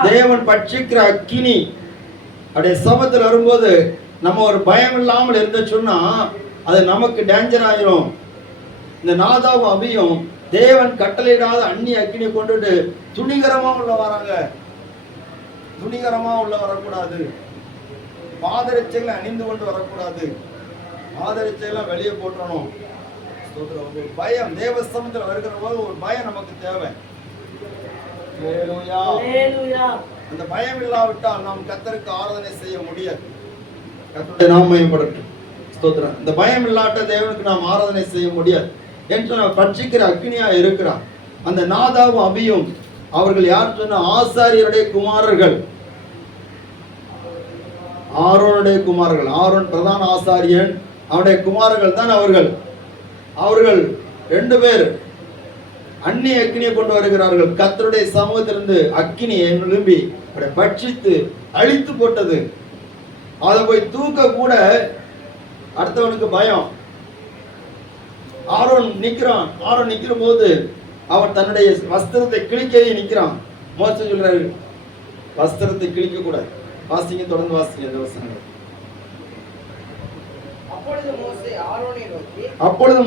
தேவன் பட்சிக்கிற அக்கினி அப்படியே சமத்தில் வரும்போது நம்ம ஒரு பயம் இல்லாமல் இருந்த சொன்னா அது நமக்கு டேஞ்சர் ஆயிரும். இந்த நாதாவும் அபியும் தேவன் கட்டளையிடாத அந்நிய அக்கினியை கொண்டுட்டு துணிகரமா உள்ள வராங்க. துணிகரமா உள்ள வரக்கூடாது. பாதரட்சைகளை அணிந்து கொண்டு வரக்கூடாது. பாதரட்சையெல்லாம் வெளியே போட்டுறணும். ஒரு பயம் தேவ சமூகத்தில் வருகிற போது ஒரு பயம் நமக்கு தேவை. அந்த பயம் இல்லாவிட்டால் நாம் கர்த்தருக்கு ஆராதனை செய்ய முடியாது. கர்த்தருடைய நாமம் மகிமைப்படட்டும். ஸ்தோத்திரம். இந்த பயம் இல்லாட்ட தேவனுக்கு நாம் ஆராதனை செய்ய முடியாது என்று நாம் பட்சிக்கிற அக்கினியா இருக்கிறார். அந்த நாதாவும் அபியும் அவர்கள் யார் சொன்ன ஆசாரியருடைய குமாரர்கள், ஆரோனுடைய குமாரர்கள். ஆரோன் பிரதான ஆசாரியன், அவருடைய குமாரர்கள் தான் அவர்கள். அவர்கள் 2 பேர் அந்நிய அக்கினியை கொண்டு வருகிறார்கள். கர்த்தருடைய சமூகத்திலிருந்து அக்கினியை எழும்பி பட்சித்து அழித்து போட்டது. அதை போய் தூக்க கூட அடுத்தவனுக்கு பயம். ஆரோன் நிற்கிறான். ஆரோன் நிற்கிற போது அவன் தன்னுடைய வஸ்திரத்தை கிழிக்கவே நிற்கிறான். மோசே சொல்றாரு, வஸ்திரத்தை கிழிக்க கூடாது. வாசிங்க, தொடர்ந்து வாசிங்க இந்த வசனங்கள். அப்பொழுது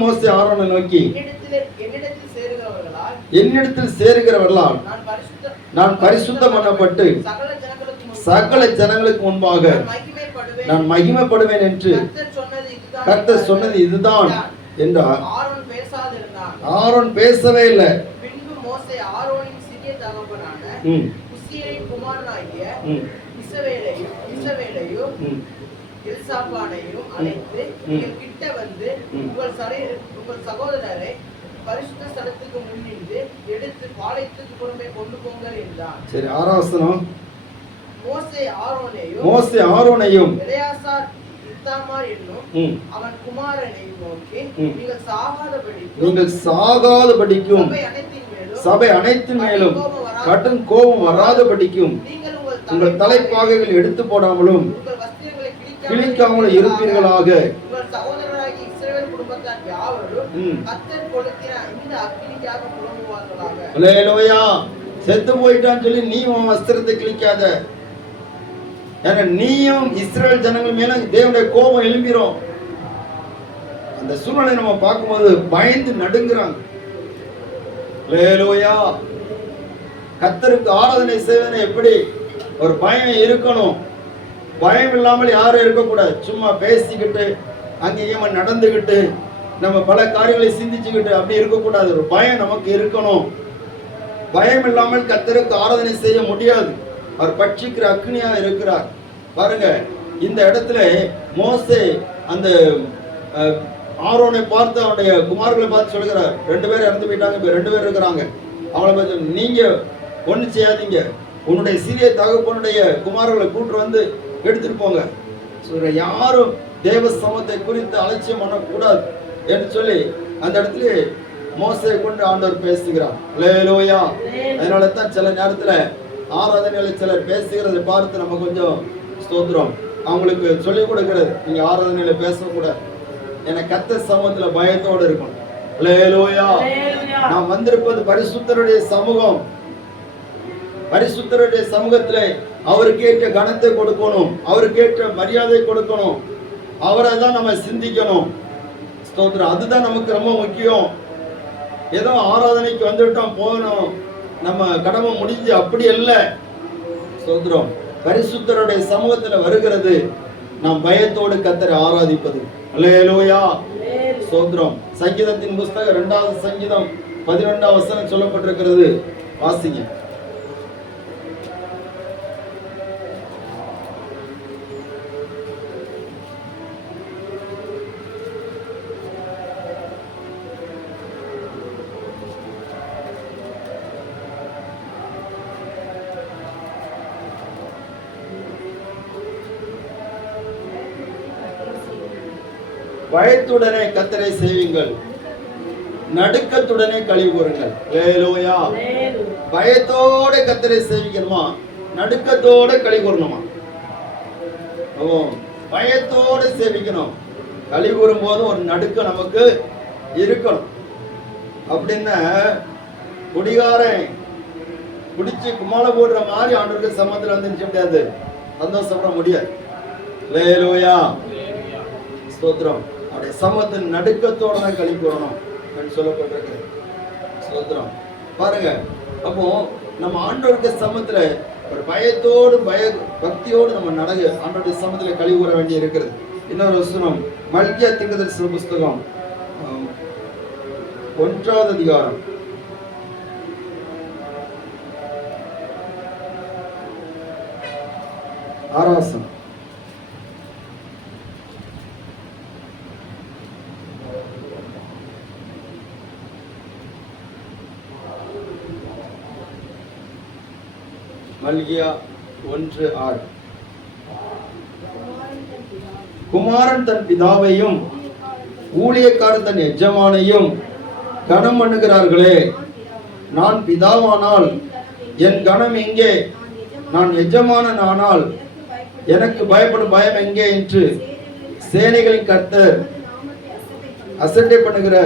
மோசே ஆரோனை நோக்கி என்னிடத்தில் சேருகிறவர்களால் நான் பரிசுத்தம் பண்ணப்பட்டு சகல ஜனங்களுக்கு முன்பாக நான் மகிமைப்படுவேன் என்று கர்த்தர் சொன்னது இதுதான் என்றார். ஆரோன் பேசவே இல்லை. பின்பு மோசே ஆரோனின் சிறிய தகப்பனான உசியரின் குமாரனாகிய இஸ்ரவேலையும் எல்சாபானையும் அழைத்து நீங்கள் கிட்ட வந்து உங்கள் சகோதரரை பரிசுத்த ஸ்தலத்துக்கு முன்னின்று எடுத்து பாளையத்துக்கு புறமே கொண்டு போங்கள் என்றான். சரி, 6ஆம் வசனம். மோசே ஆரோனையும் எலெயாசார் இத்தாமார் என்னும் அவன் குமாரனையும் நோக்கி நீங்கள் சாகாதபடிக்கும் சபை அனைத்தின் மேலும் கடும் கோபம் வராதபடிக்கும் உங்கள் தலைப்பாகைகள் எடுத்து போடாமலும் கிழிக்காமலும் இருப்பீர்களாக. அல்லேலூயா. செத்து போயிட்டான்னு சொல்லி நீ உன் வஸ்திரத்தை கிழிக்காத. ஏன்னா நீயும் இஸ்ரவேல் ஜனங்கள் மேல தேவனுடைய கோபம் எழும்பிரும். அந்த சூழ்நிலை நம்ம பார்க்கும்போது பயந்து நடுங்குறாங்க. அல்லேலூயா. கர்த்தருக்கு ஆராதனை செய்வதனை எப்படி ஒரு பயம் இருக்கணும். பயம் இல்லாமல் யாரும் இருக்கக்கூடாது. சும்மா பேசிக்கிட்டு அங்கேயும் நடந்துகிட்டு நம்ம பல காரியங்களை சிந்திச்சுக்கிட்டு அப்படி இருக்கக்கூடாது. ஒரு பயம் நமக்கு இருக்கணும். பயம் இல்லாமல் கர்த்தருக்கு ஆராதனை செய்ய முடியாது. அவர் பட்சிக்கிற அக்னியா இருக்கிறார். பாருங்க, இந்த இடத்துல மோசே அந்த ஆரோனை பார்த்து அவனுடைய குமார்களை பார்த்து சொல்கிறார், 2 பேர் இறந்து போயிட்டாங்க, இப்போ 2 பேர் இருக்கிறாங்க. அவங்கள பார்த்து நீங்க ஒண்ணு செய்யாதீங்க, உன்னுடைய சிறிய தகப்பனுடைய குமார்களை கூட்டு வந்து எடுத்துட்டு போங்க. யாரும் தேவ சமத்தை குறித்து அலட்சியம் பண்ணக்கூடாது என்று சொல்லி அந்த இடத்துல மோசே கொண்டு ஆண்டவர் பேசுகிறார். அல்லேலூயா. அதனால தான் சில நேரத்துல ஆராதனைகளை சிலர் பேசுகிறதை பார்த்து நம்ம கொஞ்சம் ஸ்தோத்திரம் அவங்களுக்கு சொல்லிக் கொடுக்கிறது, நீங்க ஆராதனையில பேசக்கூடாது. ஏன்னா கர்த்தர் சமூகத்துல பயத்தோடு இருக்கணும். அல்லேலூயா. நாம் வந்திருப்பது பரிசுத்தருடைய சமூகம். பரிசுத்தருடைய சமூகத்திலே அவருக்கு ஏற்ற கனத்தை கொடுக்கணும், அவருக்கு ஏற்ற மரியாதை கொடுக்கணும், அவரை தான் நம்ம சிந்திக்கணும். ஸ்தோத்திரம். அதுதான் நமக்கு ரொம்ப முக்கியம். ஏதோ ஆராதனைக்கு வந்துட்டோம் போகணும், நம்ம கடமை முடிஞ்சு அப்படி அல்ல. ஸ்தோத்திரம். பரிசுத்தருடைய சமூகத்துல வருகிறது நாம் பயத்தோடு கர்த்தரை ஆராதிப்பது. அல்லேலூயா. ஸ்தோத்திரம். சங்கீதத்தின் புஸ்தகம் 2வது சங்கீதம் 11ஆம் வசனம் சொல்லப்பட்டிருக்கிறது. வாசிங்க. பயத்துடனே கர்த்தரை சேவியுங்கள், நடுக்கத்துடனே களி கூறுங்கள். ஹல்லேலூயா. பயத்தோட கர்த்தரை சேவிக்கணுமா, நடுக்கத்தோட களி கூறணுமா? பயத்தோட சேவிக்கணும். களி கூறும் போது ஒரு நடுக்கம் நமக்கு இருக்கணும். அப்படின்னா குடிகாரன் குடிச்சு குமால போடுற மாதிரி ஆண்டவருக்கு சமத்துல வந்து முடியாது, சந்தோஷப்பட முடியாது. ஹல்லேலூயா, ஸ்தோத்திரம். அவருடைய சமத்தின் நடுக்கத்தோட தான் களி கூறணும் என்று சொல்லப்பட்டிருக்கு. ஸ்தோத்திரம். பாருங்க, அப்போ நம்ம ஆண்டவருக்கு சமத்துல ஒரு பயத்தோடு பக்தியோடு நம்ம ஆண்டவருடைய சமத்துல களி கூற வேண்டி இருக்கிறது. இன்னொரு வசனம் மல்கியா தீர்க்கதரிசி புஸ்தகம் 1வது அதிகாரம் 6வது வசனம். மல்கியா 1:6. குமாரன் தன் பிதாவையும் ஊழியக்காரன் தன் எஜமானையும் கனம் பண்ணுகிறார்களே, நான் பிதாவானால் என் கனம் எங்கே? நான் எஜமானன் ஆனால் எனக்கு பயப்படும் பயம் எங்கே என்று சேனைகளின் கர்த்தர் அசட்டை பண்ணுகிற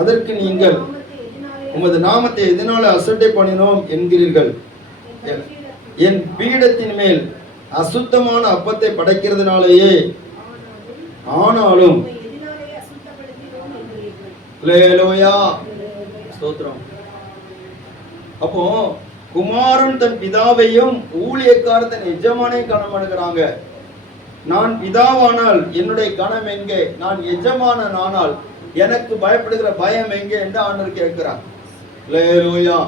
அதற்கு நீங்கள் உமது நாமத்தை எதனால அசட்டை பண்ணினோம் என்கிறீர்கள். என் பீடத்தின் மேல் அசுத்தமான அப்பத்தை படைக்கிறதுனாலேயே. ஆனாலும் ஸ்தோத்திரம். அப்போ குமாரன் தன் பிதாவையும் ஊழியக்காரன் தன் எஜமானையும் கனம் பண்ணுகிறாங்க. நான் பிதாவானால் என்னுடைய கனம் எங்கே? நான் எஜமானன் ஆனால் எனக்கு பயப்படுகிற பயம் எங்கே என்று ஆண்டவர் கேட்கிறார். ஹல்லேலூயா.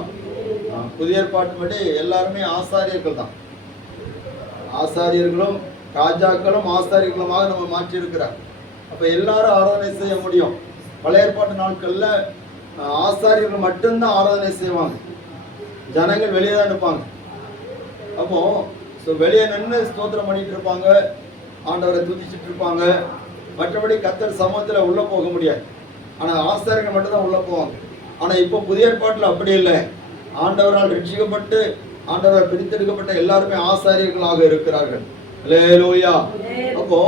புதிய ஏற்பாட்டு படி எல்லாருமே ஆசாரியர்கள் தான். ஆசாரியர்களும் ராஜாக்களும் ஆசாரியர்களுமாக நம்ம மாற்றி இருக்கிறார். அப்ப எல்லாரும் ஆராதனை செய்ய முடியும். பழைய ஏற்பாட்டு நாட்கள்ல ஆசாரியர்கள் மட்டும்தான் ஆராதனை செய்வாங்க, ஜனங்கள் வெளியே தான் இருப்பாங்க. அப்போ வெளியே நின்று ஸ்தோத்திரம் பண்ணிட்டு இருப்பாங்க, ஆண்டவரை துதிச்சுட்டு இருப்பாங்க. மற்றபடி கர்த்தர் சமூகத்துல உள்ள போக முடியாது. ஆனா ஆசாரியர்கள் மட்டும் தான் உள்ள போவாங்க. ஆனா இப்போ புதிய ஏற்பாட்டுல அப்படி இல்லை. ஆண்டவரால் ரட்சிக்கப்பட்டு ஆண்டவரால் பிரித்தெடுக்கப்பட்ட எல்லாருமே ஆசாரியர்களாக இருக்கிறார்கள். ஹல்லேலூயா. அப்போ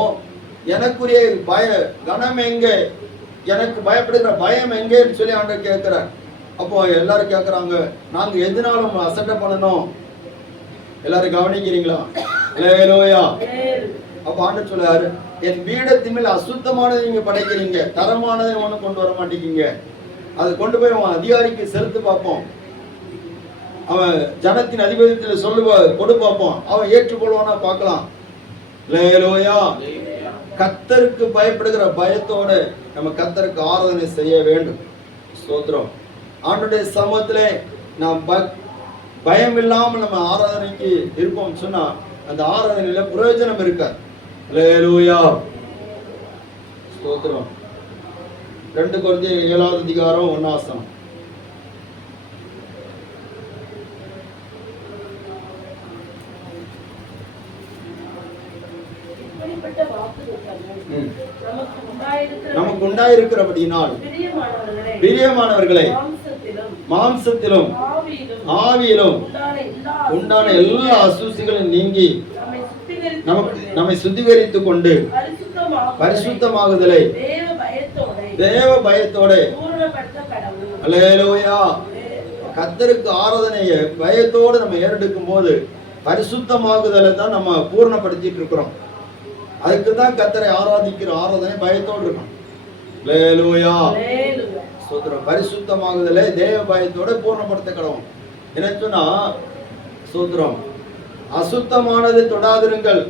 எனக்குரிய கனம் எங்கே, எனக்கு பயப்படுகிற பயம் எங்கேன்னு சொல்லி ஆண்டவர் கேட்கிறார். அப்போ எல்லாரும் கேட்கறாங்க, நாங்க எதுனாலும் அசட்டை பண்ணணும். எல்லாரும் கவனிக்கிறீங்களா? ஹல்லேலூயா. அப்ப ஆண்டவர் சொல்றாரு, என் பீடத்தின் மேல் அசுத்தமானதை நீங்க படைக்கிறீங்க, தரமானதை ஒண்ணு கொண்டு வர மாட்டேங்க. அது கொண்டு போய் அவன் அதிகாரிக்கு செலுத்து பார்ப்போம், அவன் ஜனத்தின் அதிபதியத்தில் கொடு பார்ப்போம், அவன் ஏற்றுக்கொள்வானா பார்க்கலாம். ஹல்லேலூயா. கர்த்தருக்கு பயப்படுகிற பயத்தோட நம்ம கர்த்தருக்கு ஆராதனை செய்ய வேண்டும். ஸ்தோத்திரம். ஆண்டவருடைய சமூகத்திலே நாம் பயம் இல்லாமல் நம்ம ஆராதனைக்கு இருப்போம் சொன்னா அந்த ஆராதனையில பிரயோஜனம் இருக்காது. ஹல்லேலூயா. ஸ்தோத்திரம். 2 கொரிந்தியர் 7வது அதிகாரம் 1 வசனம். நமக்கு உண்டாயிருக்கிறபடியினால் பிரியமானவர்களை மாம்சத்திலும் ஆவியிலும் உண்டான எல்லா அசூசிகளும் நீங்கி நம்மை சுத்திகரித்துக் கொண்டு பரிசுத்தமாகுதலை தேவ பயத்தோட. ஹல்லேலூயா. கர்த்தருக்கு ஆராதனைய பயத்தோடு நம்ம ஏறெடுக்கும் போது பரிசுத்தமாகுதலை தான் நம்ம பூர்ணப்படுத்திட்டு இருக்கிறோம். அதுக்கு தான் கர்த்தரை ஆராதிக்கிற ஆராதனை பயத்தோடு இருக்கும். ஹல்லேலூயா. ஸ்தோத்திரம். பரிசுத்தமாகுதலை தேவ பயத்தோட பூர்ணப்படுத்த கடவும். என்ன சொன்னா ஸ்தோத்திரம், அசுத்தமானதை தொடாதிருங்கள்,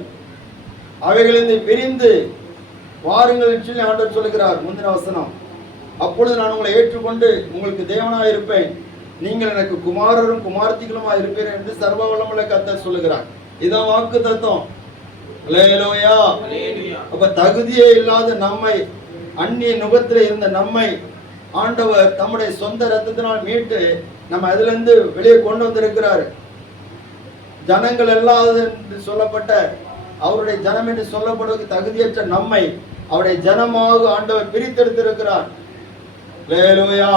அவைகளிலிருந்து பிரிந்து வாருங்கள் சொல்லி ஆண்டவர் சொல்லுகிறார். முந்தின வசனம், அப்பொழுது நான் உங்களை ஏற்றுக்கொண்டு உங்களுக்கு தேவனாய் இருப்பேன், நீங்கள் எனக்கு குமாரரும் குமார்த்திகளுமா இருப்பீர்கள் என்று சர்வ வல்லமையுள்ள கர்த்தர் சொல்லுகிறார். இதான் வாக்கு தத்துவம். ஹல்லேலூயா. அப்ப தகுதியே இல்லாத நம்மை, அந்நிய நுகத்தில் இருந்த நம்மை ஆண்டவர் தம்முடைய சொந்த ரத்தத்தினால் மீட்டு நம்ம அதுல இருந்து வெளியே கொண்டு வந்திருக்கிறார். ஜனங்கள் எல்லாம் சொல்லப்பட்ட அவருடைய ஜனம் என்று சொல்லப்படுவதற்கு தகுதியற்ற நம்மை அவருடைய ஜனமாக ஆண்டவர் பிரித்தெடுத்திருக்கிறார். அல்லேலூயா.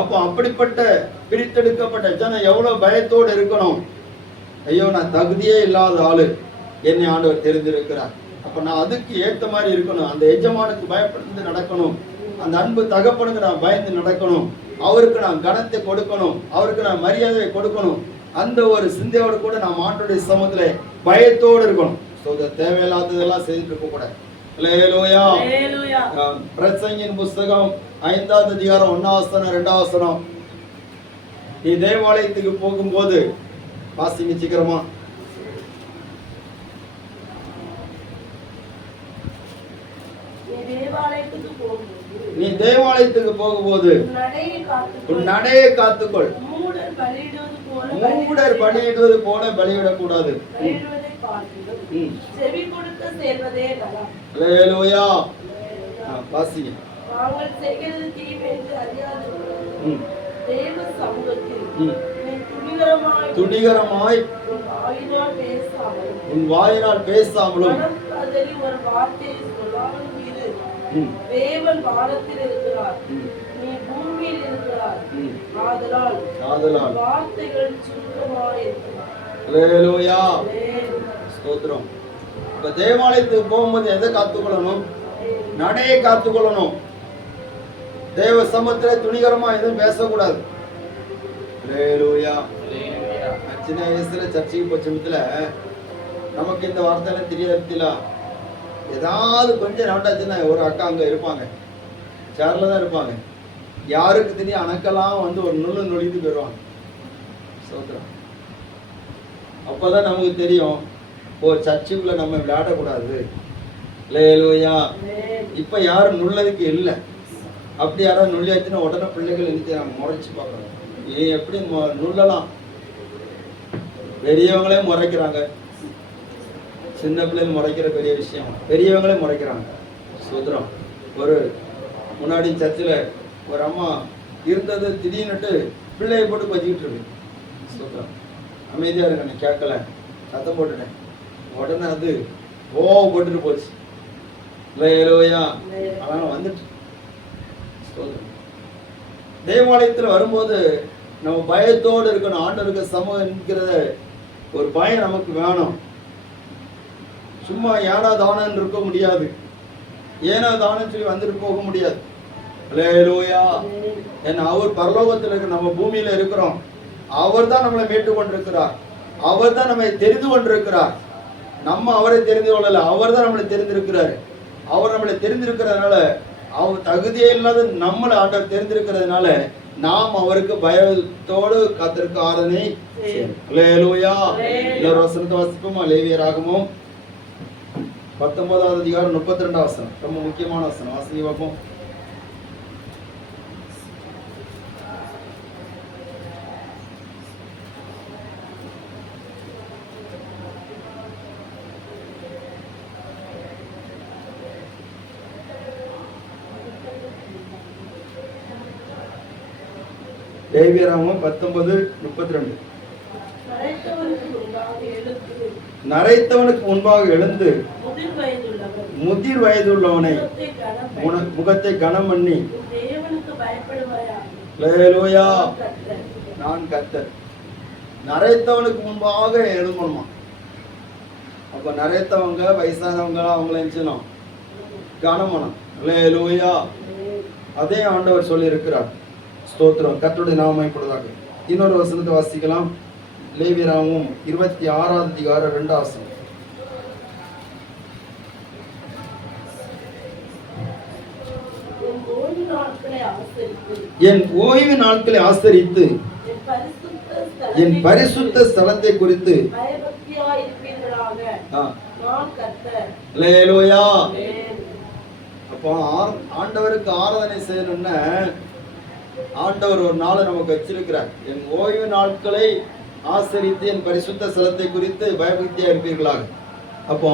அப்போ அப்படிப்பட்ட பிரித்தெடுக்கப்பட்ட ஜனம் எவ்வளவு பயத்தோடு இருக்கணும். ஐயோ, நான் தகுதியே இல்லாத ஆளு, என்னை ஆண்டவர் தெரிந்திருக்கிறார். அப்ப நான் அதுக்கு ஏற்ற மாதிரி இருக்கணும். அந்த எஜமானுக்கு பயப்பட்டு நடக்கணும். அந்த அன்பு தகப்பனுக்கு நான் பயந்து நடக்கணும். அவருக்கு நான் கனத்தை கொடுக்கணும், அவருக்கு நான் மரியாதையை கொடுக்கணும். அந்த ஒரு சிந்தையோடு கூட நாம் ஆண்டவருடைய சமூகத்துல பயத்தோடு இருக்கணும். தேவையில்லாததெல்லாம் செய்துட்டு இருக்க கூடாது. அல்லேலூயா. பிரசங்கின் புஸ்தகம் 5ஆம் அதிகாரம் 1ஆம் வசனம் 2ஆம் வசனம். நீ தேவாலயத்துக்கு போகும்போது, வாசிங்க சீக்கிரமா. நீ தேவாலயத்துக்கு போகும்போது உன் நடையை காத்துக்கொள். மூடர் பலியிடுவது போல பலியிடக்கூடாது. அல்லேலூயா. வாசிங்க. துணிகரமாய் உன் வாயினால் பேசாமலும் தேவன் வானத்தில் இருக்கிறார், நீ பூமியில் இருக்கிறார். ஆதலால் வார்த்தைகள் சுருக்கமாய் இருக்கிறார். அல்லேலூயா. ஸ்தோத்திரம். இப்ப தேவாலயத்துக்கு போகும்போது எதை காத்துக்கொள்ளணும்? நடையை காத்துக்கொள்ளணும். தேவ சமூகத்துல துணிகரமா எதுவும் பேசக்கூடாது. அல்லேலூயா. சின்ன வயசுல சர்ச்சைக்கு போச்சத்துல நமக்கு இந்த வார்த்தையெல்லாம் தெரியாதுல. ஏதாவது கொஞ்சம் நோட்டாச்சுன்னா ஒரு அக்கா அங்க இருப்பாங்க, சேர்ல தான் இருப்பாங்க. யாருக்கு தெரியும் அணக்கெல்லாம் வந்து ஒரு நுள்ளு நொழித்து போயிடுவாங்க. சோத்திரம். அப்பதான் நமக்கு தெரியும், ஓ சர்ச்சுக்குள்ள நம்ம விளையாடக்கூடாது. அல்லேலூயா. இப்ப யாரும் நுள்ளதுக்கு இல்லை. அப்படி யாராவது நுள்ளியாச்சுன்னா உடனே பிள்ளைகள் இன்னைக்கு நம்ம முறைச்சு பார்க்கணும். ஏன் எப்படி நுள்ளலாம்? பெரியவங்களே முறைக்கிறாங்க. சின்ன பிள்ளைங்க முறைக்கிற பெரிய விஷயம், பெரியவங்களே முறைக்கிறாங்க. சோத்திரம். ஒரு முன்னாடி சர்ச்சில் ஒரு அம்மா இருந்தது, திடீர்னுட்டு பிள்ளையை போட்டு கொஞ்சிக்கிட்டு இருக்கு. சோத்திரம். அமைதியா இருக்க, நான் கேட்கல, சத்தம் போட்டுட்டேன். உடனே அது போட்டுட்டு போச்சு. அல்லேலூயா. அதனால வந்துட்டு தேவாலயத்தில் வரும்போது நம்ம பயத்தோடு இருக்கணும். ஆண்டவருக்கு சமூகம் என்கிறத ஒரு பயம் நமக்கு வேணும். சும்மா ஏனா தானம் இருக்க முடியாது. ஏனா தானம் சொல்லி வந்துட்டு போக முடியாது. அல்லேலூயா. ஏன்னா அவர் பரலோகத்தில் இருக்க, நம்ம பூமியில இருக்கிறோம். அவர் தான் நம்மளை மீட்டு கொண்டிருக்கிறார். அவர் தான் நம்மை தெரிந்து கொண்டிருக்கிறார். நம்ம அவரை தெரிந்து கொள்ளல, அவர் தான் நம்மளை தெரிந்திருக்கிறார். அவர் நம்மளை தெரிந்திருக்கிறதுனால, அவர் தகுதியே இல்லாத நம்மளை ஆண்டவர் தெரிந்திருக்கிறதுனால நாம் அவருக்கு பயத்தோடு காத்திருக்க ஆராதனை. அல்லேலூயா. இன்னொரு வசனத்தை வாசிப்போமா? லேவியராகமம் 19ஆம் அதிகாரம் 32ஆம் வசனம். ரொம்ப முக்கியமான வசனம். வாசிங்க பார்ப்போம். லேவியராகமம் 19:32. நரைத்தவனுக்கு முன்பாக எழுந்து முதிர் வயதுள்ளவனை முகத்தை கனம் பண்ணி, அல்லேலூயா, நான் கர்த்தர். நரைத்தவனுக்கு முன்பாக எழும்பணுமா? அப்ப நரைத்தவங்க வயசானவங்க அவங்கள எஞ்சணும் கனமனம். அல்லேலூயா. அதே ஆண்டவர் சொல்லி இருக்கிறார். ஸ்தோத்திரம். கர்த்தருடைய நாமம் மகிமைப்படுவதாக. இன்னொரு வசனத்தை வாசிக்கலாம். லேவியராகமம் 26ஆம் அதிகாரம் 2ஆம் வசனம். என் ஓய்வு நாட்களை ஆசரித்து என் பரிசுத்த ஸ்தலத்தை குறித்து அல்லேலூயா. அப்போ ஆண்டவருக்கு ஆராதனை செய்யணும்னா ஆண்டவர் ஒரு நாளை நமக்கு வச்சிருக்கிறார். என் ஓய்வு நாட்களை ஆசரித்து என் பரிசுத்த ஸ்தலத்தை குறித்து பயபக்தியா இருப்பீர்களாக. அப்போ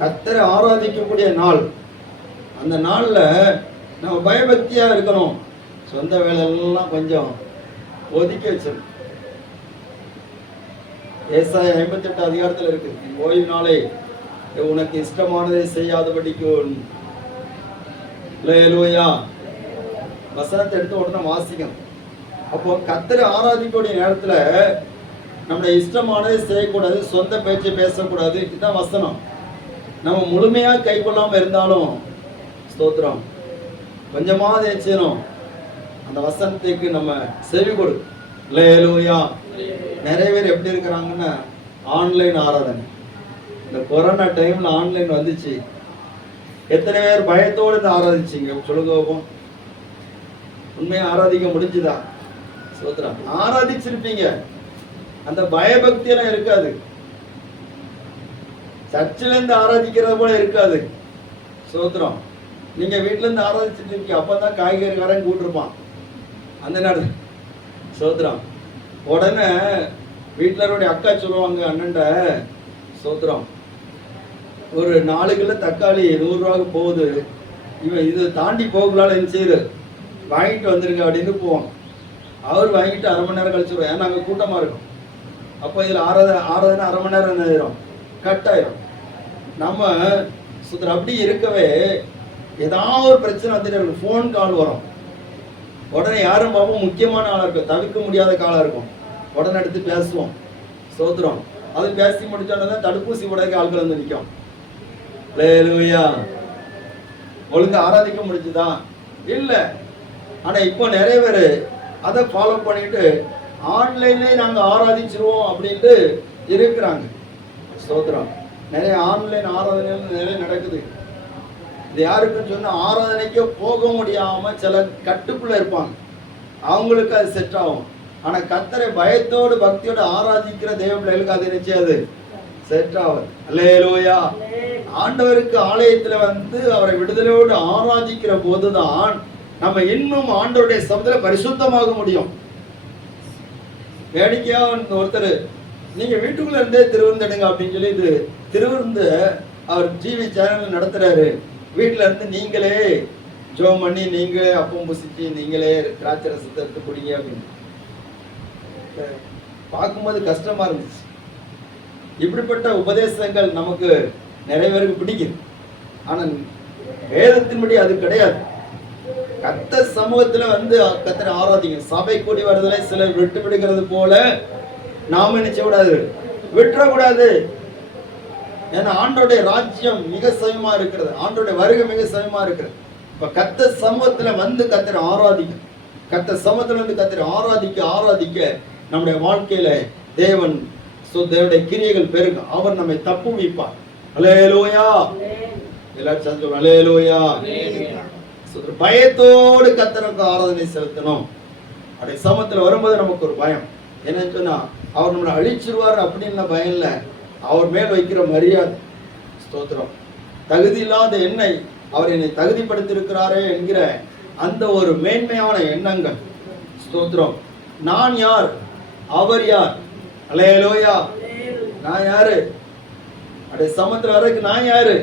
கர்த்தரை ஆராதிக்கக்கூடிய நாள், அந்த நாள்ல நம்ம பயபக்தியா இருக்கணும். சொந்த வேலையெல்லாம் கொஞ்சம் ஒதுக்கி வச்சிடணும். ஏசாயா 58 அதிகாரத்தில் இருக்கு. ஓய்வு நாளை உனக்கு இஷ்டமானதை செய்யாதபடிக்கு அல்லேலூயா. வசனத்தை எடுத்து உடனே வாசிக்கணும். அப்போ கர்த்தரை ஆராதிக்கக்கூடிய நேரத்துல நம்முடைய இஷ்டமானதை செய்யக்கூடாது, சொந்த பேச்சை பேசக்கூடாது. இதுதான் வசனம். நம்ம முழுமையா கை கொள்ளாம இருந்தாலும் ஸ்தோத்திரம், கொஞ்சமாவது செய்யணும், அந்த வசனத்துக்கு நம்ம செவி கொடு. அல்லேலூயா. நிறைய பேர் எப்படி இருக்கிறாங்கன்னா ஆன்லைன் ஆராதனை. இந்த கொரோனா டைம்ல ஆன்லைன் வந்துச்சு. எத்தனை பேர் பயத்தோடு இருந்து ஆராதிச்சிங்க சொல்லுங்க. உண்மையா ஆராதிக்க முடிஞ்சுதா? ஸ்தோத்திரம். ஆராதிச்சிருப்பீங்க, அந்த பயபக்தி எல்லாம் இருக்காது. சர்ச்சில இருந்து ஆராதிக்கிறது போல இருக்காது. ஸ்தோத்திரம். நீங்க வீட்டுல இருந்து ஆராதிச்சுட்டு இருக்கீங்க, அப்பதான் காய்கறி வரேன் கூட்டிருப்பான் அந்த நேரம். ஸ்தோத்திரம். உடனே வீட்டுல அக்கா சொல்லுவாங்க அண்ணன்ட, ஸ்தோத்திரம், ஒரு 4 கிலோ தக்காளி 100 ரூபாய்க்கு போகுது, இவன் இது தாண்டி போகலான்னு செய்யுது, வாங்கிட்டு வந்துருங்க அப்படின்னு போவாங்க. அவர் வாங்கிட்டு அரை மணி நேரம் கழிச்சு, ஏன்னா அங்கே கூட்டமாக இருக்கும். அப்போ இதில் ஆறாவதுன்னா அரை மணி நேரம் என்ன ஆயிரும், கட் ஆயிரும். நம்ம சுத்தர் அப்படி இருக்கவே ஏதாவது ஒரு பிரச்சனை வந்துட்டு இருக்கும். ஃபோன் கால் வரும், உடனே யாரும் பார்ப்போம், முக்கியமான ஆளாக இருக்கும், தவிர்க்க முடியாத காலாக இருக்கும், உடனே எடுத்து பேசுவோம். ஸ்தோத்திரம். அது பேசி முடிச்சோடனே தடுப்பூசி போடக்கு ஆட்கள் வந்து நிற்கும். அல்லேலூயா. ஒழுங்கா ஆராதிக்க முடிஞ்சுதா? இல்லை. ஆனால் இப்போ நிறைய பேர் அதை ஃபாலோ பண்ணிட்டு ஆன்லைன்லேயே நாங்கள் ஆராதிச்சிருவோம் அப்படின்ட்டு இருக்கிறாங்க. ஸ்தோத்திரம். நிறைய ஆன்லைன் ஆராதனைகள் நிறைய நடக்குது. இது யாருக்குன்னு சொன்னால் ஆராதனைக்கே போக முடியாமல் சில கட்டுக்குள்ளே இருப்பாங்க, அவங்களுக்கு அது செட் ஆகும். ஆனால் கர்த்தரை பயத்தோடு பக்தியோடு ஆராதிக்கிற தேவ பிள்ளைகளுக்கு அது நிச்சயாது செட் ஆகும். அல்லேலூயா. ஆண்டவருக்கு ஆலயத்தில் வந்து அவரை விடுதலையோடு ஆராதிக்கிற போதுதான் நம்ம இன்னும் ஆண்டவருடைய சமூகத்தில் பரிசுத்தமாக முடியும். வேடிக்கையா ஒருத்தர், நீங்க வீட்டுக்குள்ள இருந்தே திருவிருந்தெடுங்க அப்படின்னு சொல்லி இது திருவிருந்து அவர் டிவி சேனல் நடத்துறாரு. வீட்டுல இருந்து நீங்களே ஜோம் பண்ணி, நீங்களே அப்பம் புசிச்சு, நீங்களே திராட்சை ரசத்தை எடுத்து குடிங்க அப்படின்னு பார்க்கும்போது கஷ்டமா இருந்துச்சு. இப்படிப்பட்ட உபதேசங்கள் நமக்கு நிறைய பேருக்கு பிடிக்குது. ஆனா வேதத்தின்படி அது கிடையாது. கர்த்தர் சமூகத்துல வந்து கர்த்தரை ஆராதிங்க. சபை கூடி வருதலை சிலர் விட்டு விடுகிறது போல நாம நினைச்ச கூடாது, விட்டுறக்கூடாது. ஏன்னா ஆண்டோடைய ராஜ்யம் மிக சமயமா இருக்கிறது, ஆண்டோடைய வருகை மிக சமயமா இருக்கிறது. இப்ப கர்த்தர் சமூகத்துல வந்து கர்த்தரை ஆராதிக்க, கர்த்தர் சமூகத்துல வந்து கர்த்தரை ஆராதிக்க ஆராதிக்க நம்முடைய வாழ்க்கையில தேவன் தேவனுடைய கிரியைகள் பெருகும். அவர் நம்மை தப்புவிப்பார். அல்லேலூயா. எல்லாரும் சேர்ந்து அல்லேலூயா. பயத்தோடு கர்த்தருக்கு ஆராதனை செலுத்தணும். அப்படி சமத்துல வரும்போது நமக்கு ஒரு பயம் என்னன்னு சொன்னா, அவர் நம்மளை அழிச்சிருவார் அப்படின்னு பயம் இல்லை, அவர் மேல் வைக்கிற மரியாதை. ஸ்தோத்திரம். தகுதி இல்லாத என்னை அவர் என்னை தகுதிப்படுத்தி இருக்கிறாரே என்கிற அந்த ஒரு மேன்மையான எண்ணங்கள். ஸ்தோத்திரம். நான் யார், அவர் யார். அல்லேலூயா. நான் யாரு, அப்படி சமத்துல வர்றதுக்கு நான் யாரு,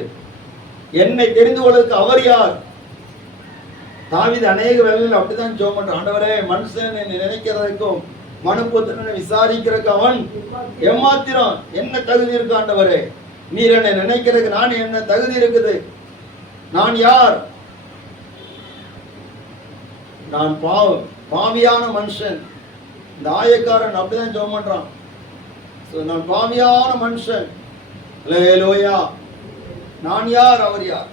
என்னை தெரிந்து கொள்வதற்கு அவர் யார். தாவீது அநேக வேளையில் அப்படிதான் ஜெபம் பண்றான். ஆண்டவரே, மனுஷன் என்னை நினைக்கிறதுக்கும் மனுபுத்திரனை விசாரிக்கிறதுக்கு அவன் ஏமாத்திரம். என்ன தகுதி இருக்கு ஆண்டவரே, நீர் என்னை நினைக்கிறதுக்கு நான் என்ன தகுதி இருக்குது, நான் யார், நான் பாவியான மனுஷன். இந்த ஆயக்காரன் அப்படிதான் ஜெபம் பண்றான். நான் பாவியான மனுஷன். அல்லேலூயா. நான் யார், அவர் யார்,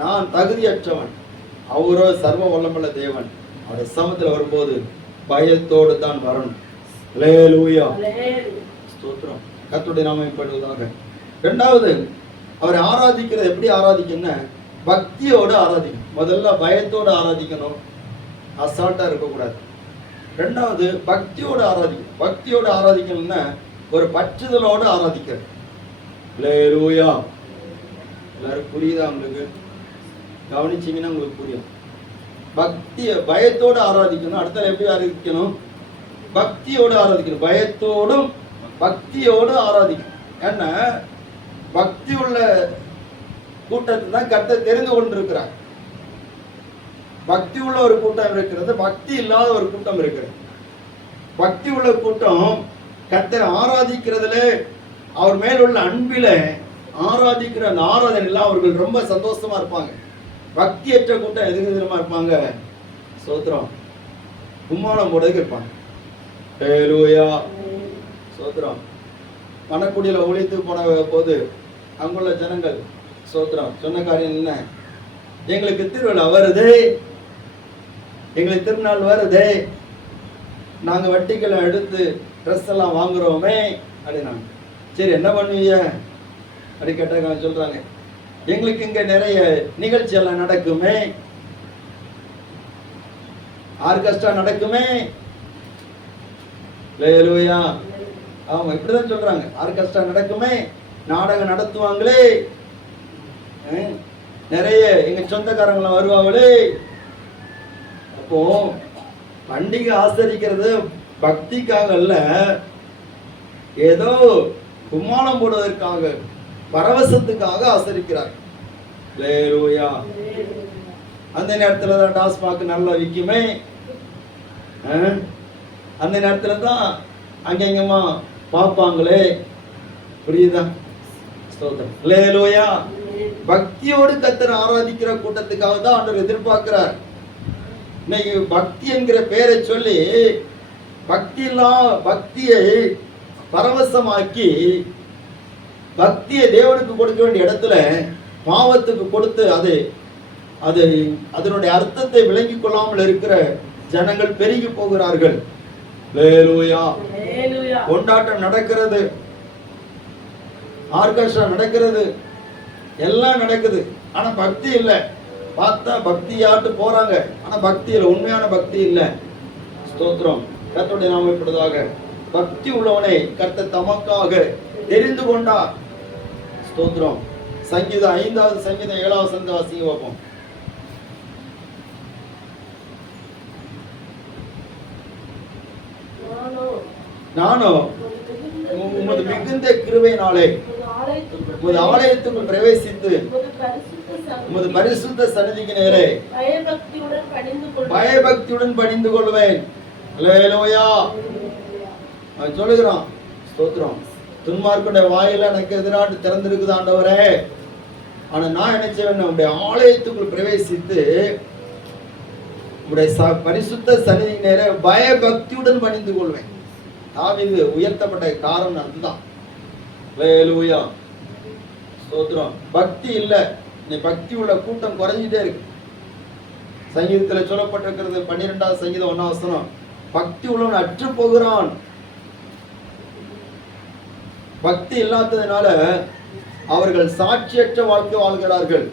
நான் தகுதியற்றவன், அவரோ சர்வ வல்லமுள்ள தேவன். அவருடைய சமத்துல வரும்போது பயத்தோடு தான் வரணும். அல்லேலூயா. ஸ்தோத்திரம். கர்த்தருடைய நாமம் மகிமைப்படுவதாக. இரண்டாவது, அவரை ஆராதிக்கிறது எப்படி ஆராதிக்கணும்னா பக்தியோடு ஆராதிக்கணும். முதல்ல பயத்தோடு ஆராதிக்கணும், அசால்ட்டா இருக்கக்கூடாது. ரெண்டாவது பக்தியோடு ஆராதிக்கணும். பக்தியோடு ஆராதிக்கணும்னா ஒரு பற்றுதலோடு ஆராதிக்கிறது. அல்லேலூயா. எல்லாரும் புரியுதா உங்களுக்கு? கவனிச்சிங்கன்னா உங்களுக்கு புரியும். பக்திய பயத்தோடு ஆராதிக்கணும். அடுத்த எப்படி ஆராதிக்கணும், பக்தியோடு ஆராதிக்கணும். பயத்தோடும் பக்தியோடு ஆராதிக்கணும். ஏன்னா பக்தி உள்ள கூட்டத்தை தான் கர்த்தர் தெரிந்து கொண்டிருக்கிறார். பக்தி உள்ள ஒரு கூட்டம் இருக்கிறது, பக்தி இல்லாத ஒரு கூட்டம் இருக்கிறது. பக்தி உள்ள கூட்டம் கர்த்தரை ஆராதிக்கிறதுல அவர் மேல் உள்ள அன்பில ஆராதிக்கிற அந்த ஆராதனையில் அவர்கள் ரொம்ப சந்தோஷமா இருப்பாங்க. பக்தியற்ற கூட்டம் எதுக்கு தெரியுமா இருப்பாங்க? சோத்திரம் கும்மாளம் போடுறதுக்கு இருப்பாங்க. ஹல்லேலூயா சோத்திரம். மணக்குடியில ஒழித்து போன போது அங்குள்ள ஜனங்கள் சோத்திரம் சொன்ன காரியம் என்ன? எங்களுக்கு திருவிழா வருது, எங்களுக்கு திருநாள் வருது, நாங்க வட்டிகளை எடுத்து ட்ரெஸ் எல்லாம் வாங்குறோமே அப்படின்னாங்க. சரி என்ன பண்ணுவீங்க அப்படி கேட்டாங்க. சொல்றாங்க, எங்களுக்கு இங்க நிறைய நிகழ்ச்சி எல்லாம் நடக்குமே, ஆர்கெஸ்ட்ரா நடக்குமே. ஹல்லேலூயா. ஆமா இப்படிதான் சொல்றாங்க. ஆர்கெஸ்ட்ரா நடக்குமே, நாடகம் நடத்துவாங்களே, நிறைய எங்க சொந்தக்காரங்களாம் வருவாங்களே. அப்போ பண்டிகை ஆசரிக்கிறது பக்திக்காக அல்ல, ஏதோ கும்மாளம் போடுவதற்காக பரவசத்துக்காக ஆசரிக்கிறார். ஹல்லேலூயா. அந்த நேரத்துல தான் டாஸ்மாக் நல்லா விக்குமே, அந்த நேரத்துல தான் அங்கெங்கமா பார்ப்பாங்களே. புரியுதா? ஸ்தோத்திரம். ஹல்லேலூயா. பக்தியோடு கர்த்தரை ஆராதிக்கிற கூட்டத்துக்காக தான் ஆண்டவர் எதிர்பார்க்கிறார். இன்னைக்கு பக்தி என்கிற பெயரை சொல்லி பக்தியை பரவசமாக்கி பக்தியை தேவனுக்கு கொடுக்க வேண்டிய இடத்துல பாவத்துக்கு கொடுத்து அது அதனுடைய அர்த்தத்தை விளங்கிக் கொள்ளாமல் இருக்கிற ஜனங்கள் பெருகி போகிறார்கள். ஹல்லேலூயா. கொண்டாட்டம் நடக்கிறது, ஆர்கெஸ்ட்ரா நடக்கிறது, எல்லாம் நடக்குது, ஆனா பக்தி இல்லை. பார்த்தா பக்தியாட்டு போறாங்க, ஆனா பக்தி இல்லை, உண்மையான பக்தி இல்லை. ஸ்தோத்திரம். கர்த்தருடைய நாமம் இப்படிதாக. பக்தி உள்ளவனை கர்த்தர் தமக்காக தெரிந்து கொண்டார். ஸ்தோத்திரம். சங்கீதம் 5வது சங்கீதம் 7வது வசனத்தை வாசிங்க பார்ப்போம். நானோ உமது மிகுந்த கிருபையினாலே உமது ஆலயத்துக்குள் பிரவேசித்து உமது பரிசுத்த சந்நிதிக்கு நேரே பயபக்தியுடன் பணிந்து கொள்வேன். ஹல்லேலூயா. அவன் சொல்லுகிறான். ஸ்தோத்திரம். துன்மார்க்குடைய வாயில எனக்கு எதிராட்டு திறந்திருக்குது ஆண்டவரே, ஆனா நான் என்ன செய்வேன்? உங்களுடைய ஆலயத்துக்குள் பிரவேசித்து உங்களுடைய பரிசுத்த சந்நிதிக்கு நேரே பயபக்தியுடன் பணிந்து கொள்வேன். தாவீது உயர்த்தப்பட்ட காரணம் அதுதான். ஹல்லேலூயா. ஸ்தோத்திரம். பக்தி இல்ல, நீ பக்தி உள்ள கூட்டம் குறைஞ்சிட்டே இருக்கு. சங்கீதத்துல சொல்லப்பட்டிருக்கிறது 12வது சங்கீதம் 1வது வசனம், பக்தி உள்ளவன் அற்று போகிறான். பக்தி இல்லாததுனால அவர்கள் சாட்சியற்ற வாழ்க்கை வாழ்கிறார்கள்.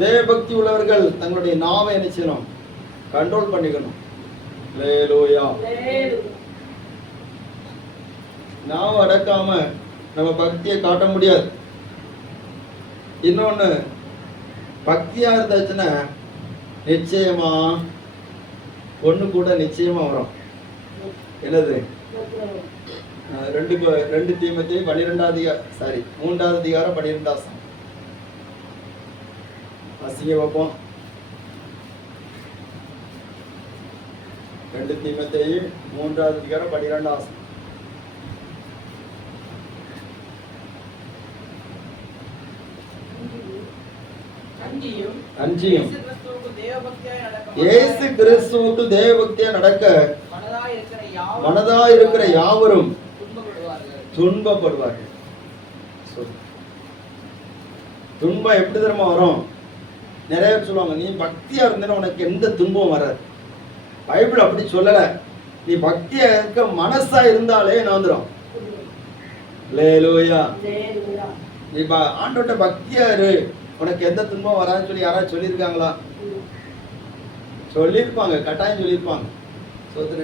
தேவபக்தி உள்ளவர்கள் தங்களுடைய நாவை என்ன செய்யணும்? கண்ட்ரோல் பண்ணிக்கணும். ஹல்லேலூயா. நாவை அடக்காம நம்ம பக்தியை காட்ட முடியாது. இன்னொன்னு, பக்தியா இருந்துச்சுன்னா நிச்சயமா ஒண்ணு கூட நிச்சயமா வரும். என்னது? 2 தீமோத்தேயு 3வது அதிகாரம் 12வது வசனம் வாசிங்க பார்ப்போம். 2 தீமோத்தேயு 3வது அதிகாரம் 12வது வசனம். அஞ்சியும் இயேசு கிறிஸ்துவுக்கு தேவபக்தியா நடக்க மனதாய் இருக்கிற யாவரும் துன்பப்படுவார்கள். துன்பம் எப்படி தெரியுமா வரும்? நிறைய சொல்லுவாங்க, நீ பக்தியா இருந்தேன்னா உனக்கு எந்த துன்பம் வராது. பைபிள் அப்படி சொல்லல. நீ பக்தியா இருக்க மனசா இருந்தாலே என்ன வந்துடும்? ஹல்லேலூயா. நீ ஆண்டவர்ட்ட பக்தியா இரு, உனக்கு எந்த துன்பம் வராதுன்னு சொல்லி யாராவது சொல்லியிருக்காங்களா? சொல்லியிருப்பாங்க, கட்டாயம் சொல்லியிருப்பாங்க.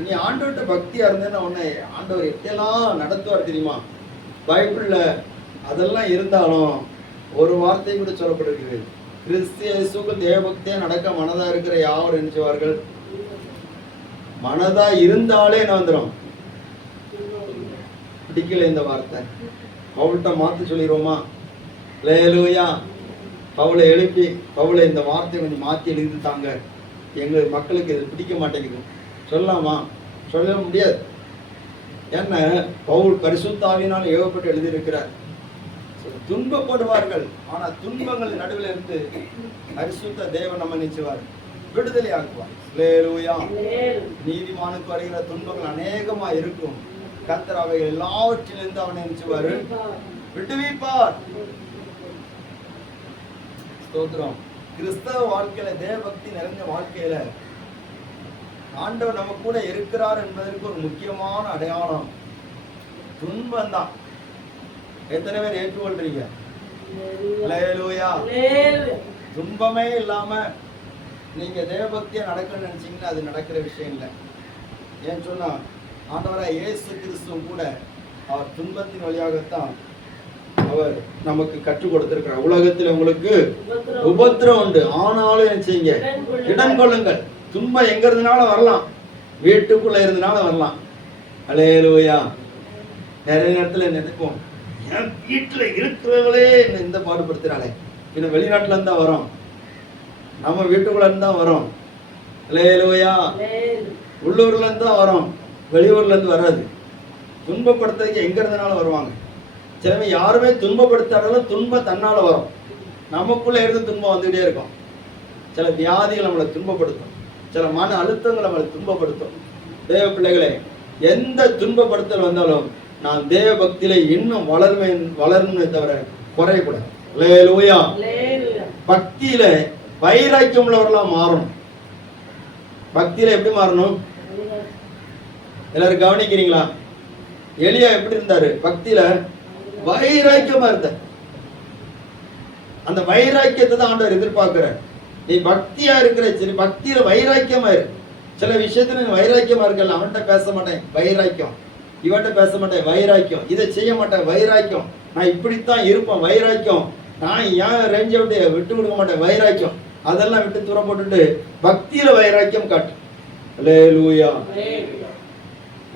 நீ ஆண்டவர்ட்ட பக்தியா இருந்தேன்னா உன்னை ஆண்டவர் எப்படியெல்லாம் நடத்துவார் தெரியுமா? பைபிள்ல அதெல்லாம் இருந்தாலும் ஒரு வார்த்தை கூட சொல்லப்பட்டிருக்குது, கிறிஸ்து இயேசுவுக்கு தேவபக்தியா நடக்க மனதா இருக்கிற யாவர் நினைச்சுவார்கள். மனதா இருந்தாலே என்ன வந்துடும்? பிடிக்கல இந்த வார்த்தை, பவுல்கிட்ட மாத்தி சொல்லிடுவோமா? ஹல்லேலூயா. பவுலை எழுப்பி, பவுலை இந்த வார்த்தையை கொஞ்சம் மாற்றி எழுதித்தாங்க, எங்கள் மக்களுக்கு இது பிடிக்க மாட்டேங்குது சொல்லலாமா? சொல்ல முடியாது. என்ன பவுல் பரிசுத்தாவினால் ஏவப்பட்டு எழுதியிருக்கிறார். துன்பப்படுவார்கள், ஆனா துன்பங்கள் நடுவில் இருந்து பரிசுத்த தேவன் நம்ம நிச்சயவார் விடுதலை ஆக்குவார். அல்லேலூயா. நீதிமானுக்கு வருகிற துன்பங்கள் அநேகமா இருக்கும். கர்த்தர் அவைகள் எல்லாவற்றிலிருந்து அவனை நிச்சயவாரு விடுவிப்பார். ஸ்தோத்திரம். கிறிஸ்தவ வாழ்க்கையில, தேவபக்தி நிறைந்த வாழ்க்கையில ஆண்டவர் நம்ம கூட இருக்கிறார் என்பதற்கு ஒரு முக்கியமான அடையாளம் துன்பம் தான். எத்தனை பேர் ஏற்றுக்கொள்றீங்க? அல்லேலூயா. துன்பமே இல்லாம நீங்க தேவபக்தியா நடக்கணும்னு நினைச்சீங்கன்னா அது நடக்கிற விஷயம் இல்லை. ஏன்னு சொன்னா ஆண்டவராய் இயேசு கிறிஸ்து கூட அவர் துன்பத்தின் வழியாகத்தான் அவர் நமக்கு கற்றுக் கொடுத்திருக்கிறார். உலகத்தில் உங்களுக்கு உபத்திரம் உண்டு, ஆனாலும் என்ன செய்யுங்க? இடம் கொள்ளுங்கள். துன்பம் எங்க இருந்தனால வரலாம், வீட்டுக்குள்ள இருந்தனால வரலாம். அல்லேலூயா. நிறைய நேரத்துல நினைப்போம், என் வீட்டுல இருக்கிறவங்களே என்ன இந்த பாடுபடுத்துறாளே, இன்னும் வெளிநாட்டுல இருந்தா வரோம், நம்ம வீட்டுக்குள்ள இருந்தா வரோம். அல்லேலூயா. உள்ளூர்ல இருந்தா வரோம், வெளியூர்ல இருந்து வராது. துன்பப்படுத்துறதுக்கு எங்க இருந்தனால வருவாங்க. சிலவே யாருமே துன்பப்படுத்தாலும் துன்பம் தன்னால வரும். நமக்குள்ள இருந்து துன்பம் வந்துகிட்டே இருக்கும். சில வியாதிகள் நம்மளை துன்பப்படுத்தும், சில மன அழுத்தங்கள் நம்மளை துன்பப்படுத்தும். தேவ பிள்ளைகளே, எந்த துன்பப்படுத்தல் வந்தாலும் நான் தேவ பக்தியில இன்னும் வளரணுமே தவிர குறையக்கூடாது. அல்லேலூயா. பக்தியில வைராக்கியம் உள்ளவர்களா மாறணும். பக்தியில எப்படி மாறணும்? எல்லாரும் கவனிக்கிறீங்களா? எலியா எப்படி இருந்தாரு? பக்தியில வைராக்கியமா இருந்தார். அந்த வைராக்கியத்தை தான் ஆண்டவர் எதிர்பார்க்கிறார். நீ பக்தியா இருக்கிற, சரி, பக்தியில வைராக்கியமா இரு. சில விஷயத்துல நீ வைராக்கியமா இருக்கல, அவன்கிட்ட பேச மாட்டேன் வைராக்கியம், இவன்கிட்ட பேச மாட்டேன் வைராக்கியம், இதை செய்ய மாட்டேன் வைராக்கியம், நான் இப்படித்தான் இருப்பேன் வைராக்கியம், நான் ஏன் ரேஞ்சை விட்டு கொடுக்க மாட்டேன் வைராக்கியம், அதெல்லாம் விட்டு தூரம் போட்டுட்டு பக்தியில வைராக்கியம் காட்டு. அல்லேலூயா.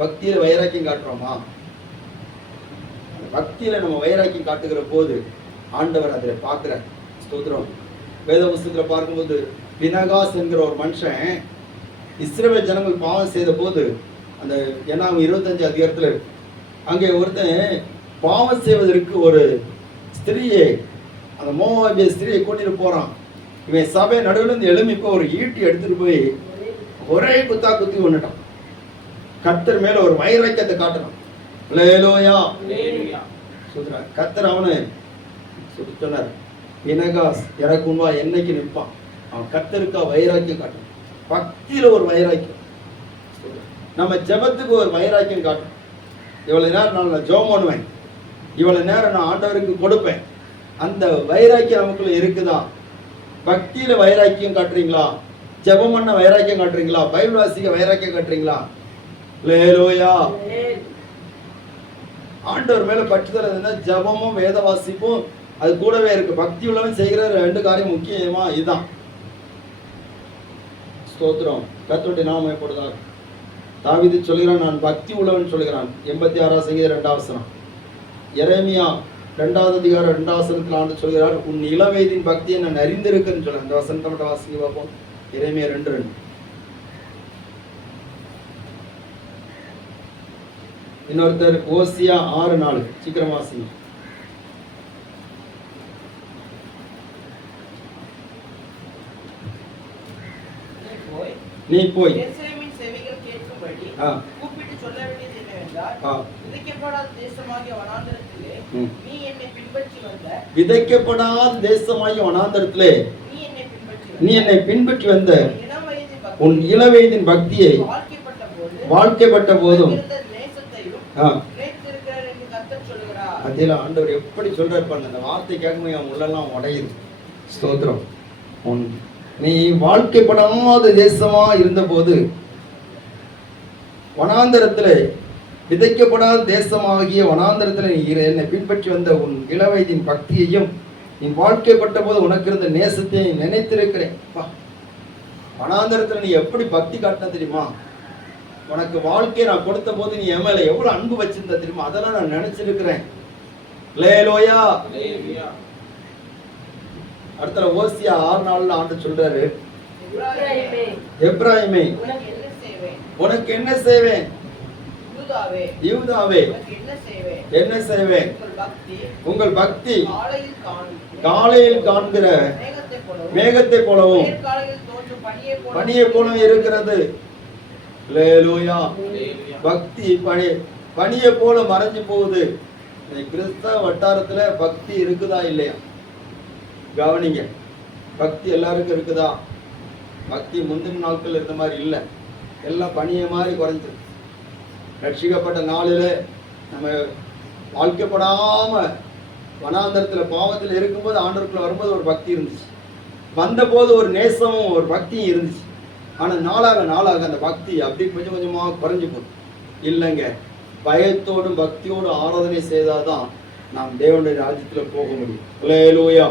பக்தியில வைராக்கியம் காட்டுறோமா? பக்தியில நம்ம வைராக்கியம் காட்டுகிற போது ஆண்டவர் அதில் பார்க்கிறார். ஸ்தோத்திரம். வேத புஸ்தகத்துல பார்க்கும்போது பினகாஸ் என்கிற ஒரு மனுஷன் இஸ்ரவேல் ஜனங்கள் பாவம் செய்த போது, அந்த என்னாகும் 25 அதிகாரத்துல அங்கே ஒருத்தன் பாவம் செய்வதற்கு ஒரு ஸ்திரீயை, அந்த மோவாபிய ஸ்திரீயை கூட்டிட்டு போறான். இவன் சபை நடுவில் இருந்து எழுமிப்போ ஒரு ஈட்டி எடுத்துட்டு போய் ஒரே குத்தா குத்தி கொண்டுட்டான். கர்த்தர் மேல ஒரு வைராக்கியத்தை காட்டணும். அல்லேலூயா. கர்த்தர் அவனு சொன்னார், பினகாஸ் எனக்கு முன்பா என்னைக்கு நிற்பான், அவன் கர்த்தருக்கா வைராக்கியம் காட்டணும். பக்தியில ஒரு வைராக்கியம், நம்ம ஜெபத்துக்கு ஒரு வைராக்கியம் காட்டணும். இவ்வளவு நேரம் நான் ஜெபம் பண்ணுவேன், இவ்வளவு நேரம் நான் ஆண்டவருக்கு கொடுப்பேன், அந்த வைராக்கியம் நமக்குள்ள இருக்குதா? பக்தியில வைராக்கியம் காட்டுறீங்களா? ஜெபம் பண்ண வைராக்கியம் காட்டுறீங்களா? பைபிள் வாசிக்க வைராக்கியம் காட்டுறீங்களா? அல்லேலூயா. ஆண்டவர் மேல பற்றுதல் இருந்தா ஜெபமும் வேத வாசிப்பும் அது கூடவே இருக்கு. பக்தி உள்ளவன் செய்கிற 2 காரியம் முக்கியமா இதுதான். ஸ்தோத்திரம். கர்த்தருடைய நாமம் எப்பொழுதார். தாவீது சொல்கிறான், நான் பக்தி உள்ளவன் சொல்கிறான். 86 சங்கீதம் 2 வசனம். எரேமியா 2வது அதிகாரம் 2 வசனத்தில் ஆண்டு சொல்கிறார், உன் இளவயதின் பக்தியை நான் அறிந்திருக்கேன்னு சொல்ல. அந்த வசனத்தை மட்டும் வாசிங்க பார்ப்போம். எரேமியா 2:2. இன்னொருத்தர் ஓசியா 6:4. சீக்கிரம் வாசிங்க. நீ போய் எருசலேமின் செவிகள் கேட்கும்படி கூப்பிட்டு சொல்ல வேண்டியது என்னவென்றால், விதைக்கப்படாத தேசமாகிய வனாந்தரத்திலே நீ என்னை பின்பற்றி வந்த, விதைக்கப்படாத தேசமாகிய வனாந்தரத்திலே நீ என்னை பின்பற்றி வந்த உன் இளவயதின் பக்தியை வாழ்க்கைப்பட்ட போதும் அதில் ஆண்டவர் எப்படி சொல்றாரு. அந்த வார்த்தை கேட்கும்போது அவன் உள்ளெல்லாம் உடையுது. ஸ்தோத்திரம். நீ வாழ்க்கைப்படாத தேசமா இருந்த போது, வனாந்தரத்திலே விதைக்கப்படாத தேசமாகிய வனாந்தரத்தில் நீ என்னை பின்பற்றி வந்த உன் இளவயதின் பக்தியையும் நீ வாழ்க்கைப்பட்ட போது உனக்கு இருந்த நேசத்தை நினைத்திருக்கிறேன். வனாந்தரத்தில் நீ எப்படி பக்தி காட்டின தெரியுமா? உனக்கு வாழ்க்கையை நான் கொடுத்த போது நீ என் மேல எவ்வளவு அன்பு வச்சிருந்த தெரியுமா? அதெல்லாம் நான் நினைச்சிருக்கிறேன். அல்லேலூயா. அடுத்த ஓசியா 6:4 ஆண்டு சொல்றாரு, எப்ராயிமே உனக்கு என்ன செய்வேன்? யூதாவே என்ன செய்வேன்? உங்கள் பக்தி காலையில் காண்கிற மேகத்தை போலவும் பனியை போலவும் இருக்கிறது. அல்லேலூயா. பக்தி பனியை போல மறைஞ்சு போகுது. கிறிஸ்தவ வட்டாரத்துல பக்தி இருக்குதா இல்லையா? கவனிங்க. பக்தி எல்லாருக்கும் இருக்குதா? பக்தி முந்தின நாட்கள் இருந்த மாதிரி இல்லை. எல்லாம் பனியை மாதிரி குறைஞ்சது. ரட்சிக்கப்பட்ட நாளில் நம்ம வாழ்க்கப்படாம வனாந்தரத்துல பாவத்தில் இருக்கும்போது ஆண்டவருக்குள்ள வரும்போது ஒரு பக்தி இருந்துச்சு. வந்தபோது ஒரு நேசமும் ஒரு பக்தியும் இருந்துச்சு. ஆனால் நாளாக நாளாக அந்த பக்தி அப்படி கொஞ்சம் கொஞ்சமாக குறைஞ்சு போகுது. இல்லைங்க, பயத்தோடும் பக்தியோடு ஆராதனை செய்தாதான் நாம் தேவனுடைய ராஜ்யத்தில் போக முடியும். அல்லேலூயா.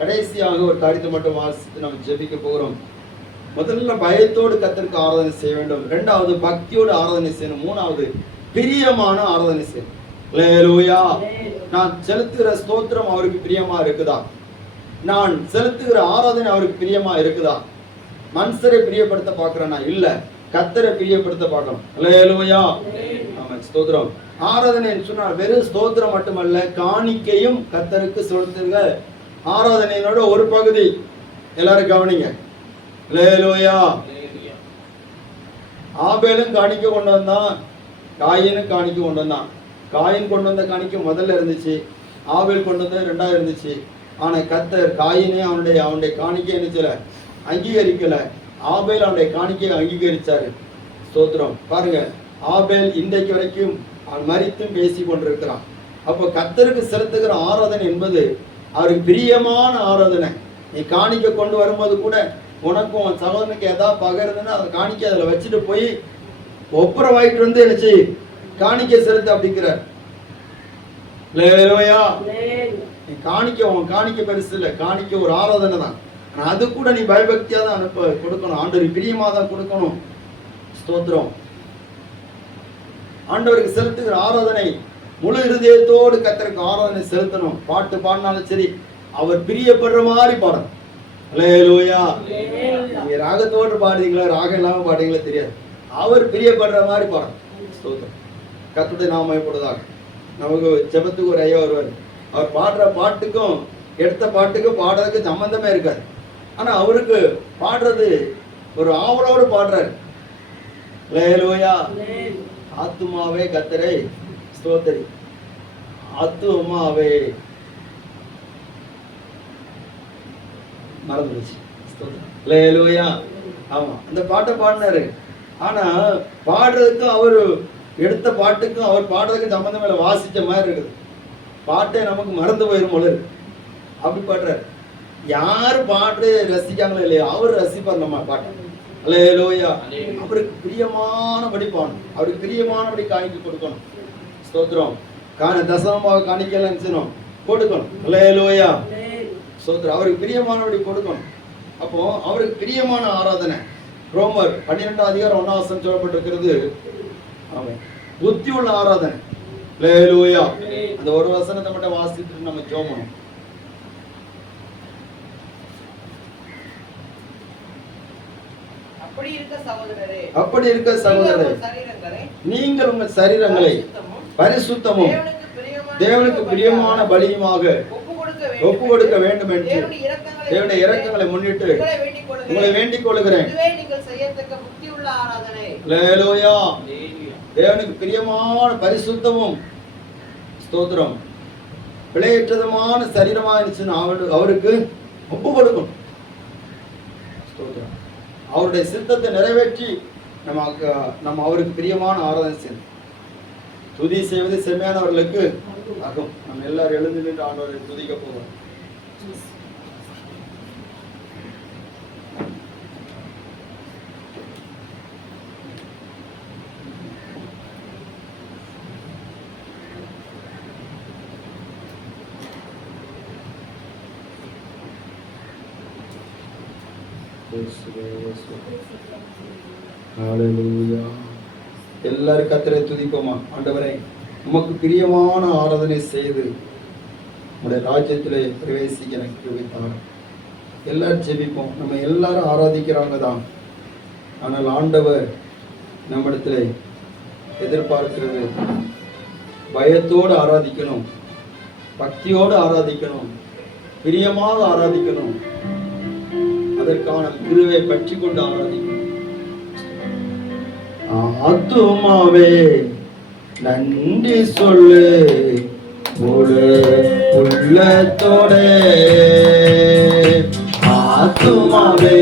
கடைசியாக ஒரு காரியத்தை மட்டும் வாசித்து நம்ம ஜெபிக்க போகிறோம். முதல்ல பயத்தோடு கர்த்தருக்கு ஆராதனை செய்ய வேண்டும். இரண்டாவது பக்தியோடு ஆராதனை செய்யணும். மூணாவது பிரியமான ஆராதனை செய்யணும். அல்லேலூயா. நான் செலுத்துகிற ஸ்தோத்திரம் அவருக்கு பிரியமா இருக்குதா? நான் செலுத்துகிற ஆராதனை அவருக்கு பிரியமா இருக்குதா? மனுஷரை பிரியப்படுத்த பார்க்கிறேனா? இல்ல, கர்த்தரை பிரியப்படுத்த பார்க்கணும். அல்லேலூயா. ஆமென். ஸ்தோத்திரம். ஆராதனை சொன்னா வெறும் ஸ்தோத்திரம் மட்டுமல்ல, காணிக்கையும் கர்த்தருக்கு செலுத்துகிற ஆராதனையோட ஒரு பகுதி. எல்லாரும் கவனிங்க. அல்லேலூயா. ஆபேலும் காணிக்க கொண்டு வந்தான், காயினும் காணிக்க கொண்டு வந்தான். காயின் கொண்டு வந்த காணிக்கை முதல்ல இருந்துச்சு, ஆபேல் கொண்டு வந்தது ரெண்டாவது இருந்துச்சு. ஆனா கர்த்தர் காயினே அவனுடைய காணிக்கை என்னச்சல அங்கீகரிக்கல. ஆபேல் அவனுடைய காணிக்கையை அங்கீகரிச்சாரு. ஸ்தோத்திரம். பாருங்க, ஆபேல் இன்றைக்கு வரைக்கும் அவன் மரித்தும் பேசி கொண்டிருக்கிறான். அப்போ கர்த்தருக்கு செலுத்துகிற ஆராதனை என்பது அவருக்கு பிரியமான ஆராதனை. நீ காணிக்கை கொண்டு வரும்போது கூட உனக்கும் உன் சகோதரனுக்கு ஏதாவது பகருதுன்னா அதை காணிக்கை அதில் வச்சுட்டு போய் ஒப்புரை வாங்கிட்டு வந்து என்னச்சு காணிக்கை செலுத்து அப்படிங்கிறார். நீ காணிக்கை உன் காணிக்கை பெருசு இல்லை, காணிக்கை ஒரு ஆராதனை தான். ஆனால் அது கூட நீ பயபக்தியாக தான் கொடுக்கணும். ஆண்டவருக்கு பிரியமாக தான் கொடுக்கணும். ஸ்தோத்திரம். ஆண்டவருக்கு செலுத்துகிற ஆராதனை முழு இருதயத்தோடு கர்த்தருக்கு ஆராதனை செலுத்தணும். பாட்டு பாடினாலும் சரி, அவர் பிரியப்படுற மாதிரி பாடணும். அல்லேலூயா. நீங்க ராகத்தோடு பாடுறீங்களா ராகம் இல்லாம பாடுறீங்களா தெரியாது. அவர் பிரியப்படுற மாதிரி பாடணும். ஸ்தோத்திரம். கர்த்தருடைய நாமம் மகிமைப்படுவதாக. நமக்கு ஜெபத்துக்கு ஒரு ஐயா வருவார். அவர் பாடுற பாட்டுக்கும் எடுத்த பாட்டுக்கும் பாடுறதுக்கு சம்பந்தமே இருக்காது. ஆனா அவருக்கு பாடுறது ஒரு ஆவலோடு பாடுறாரு. அல்லேலூயா. ஆத்துமாவே கர்த்தரை ஸ்தோத்திரி. ஆத்துமாவே மறந்துடுச்சு. அல்லேலூயா. ஆமா, அந்த பாட்டை பாடினாரு. ஆனா பாடுறதுக்கு அவரு எடுத்த பாட்டுக்கும் அவர் பாடுறதுக்கு சம்பந்தம் இல்லை, வாசிச்ச மாதிரி இருக்குது. பாட்டை நமக்கு மறந்து போயிரும் போல இருக்கு. அப்படி பாடுறாரு. யாரு பாட்டு ரசிக்காங்களோ இல்லையா, அவர் ரசிப்பார் நம்ம பாட்டை. அல்லேலூயா. அவருக்கு பிரியமானபடி பாடணும், அவருக்கு பிரியமானபடி காணிக்கை கொடுக்கணும். ஸ்தோத்திரம். தசமமாக காணிக்கலாம் கொடுக்கணும். அல்லேலூயா. ஸ்தோத்திரம். அவருக்கு பிரியமானபடி கொடுக்கணும். அப்போ அவருக்கு பிரியமான ஆராதனை. ரோமர் 12:1 சொல்லப்பட்டிருக்கிறது. ஆமென். புத்தி உள்ள ஆராதனை. அல்லேலூயா. அந்த ஒரு வசனத்தை மட்டும் வாசித்துட்டு நம்ம ஜெபம் பண்ணணும். அப்படி இருக்க சகோதரரே, நீங்கள் உங்கள் சரீரங்களை பரிசுத்தமும் தேவனுக்கு பிரியமான பலியுமாக ஒப்பு கொடுக்க வேண்டும் என்று தேவனுடைய இரக்கங்களை முன்னிட்டு உங்களை வேண்டிக் கொள்கிறேன். அல்லேலூயா. தேவனுக்கு பிரியமான பரிசுத்தமும் ஸ்தோத்திரம் பிழையற்றதுமான சரீரமா இருந்துச்சுன்னு அவருக்கு ஒப்பு கொடுக்கணும். ஸ்தோத்திரம். அவருடைய சித்தத்தை நிறைவேற்றி நம்ம அவருக்கு பிரியமான ஆராதனை செய்யணும். துதி செய்வது செம்மையானவர்களுக்கு ஆகும். நம்ம எல்லாரும் எழுந்து நின்று ஆண்டவரை துதிக்க போகிறோம். ஹல்லேலூயா. எல்லாரும் கர்த்தரை துதிப்போமா. ஆண்டவரே, உமக்கு பிரியமான ஆராதனை செய்து உடைய ராஜ்யத்திலே பிரவேசிக்க எனக்கு கிருபை தாரும். எல்லாரும் ஜெபிப்போம். நம்ம எல்லாரும் ஆராதிக்கிறாங்க தான். ஆனால் ஆண்டவர் நம்மிடத்திலே எதிர்பார்க்கிறது. பயத்தோடு ஆராதிக்கணும், பக்தியோடு ஆராதிக்கணும், பிரியமாக ஆராதிக்கணும். அதற்கான கிருபையை பற்றி கொண்டு ஆராதிக்கணும். ஆத்துமாவே நன்றி சொல்லு முழு உள்ளத்தோட. ஆத்துமாவே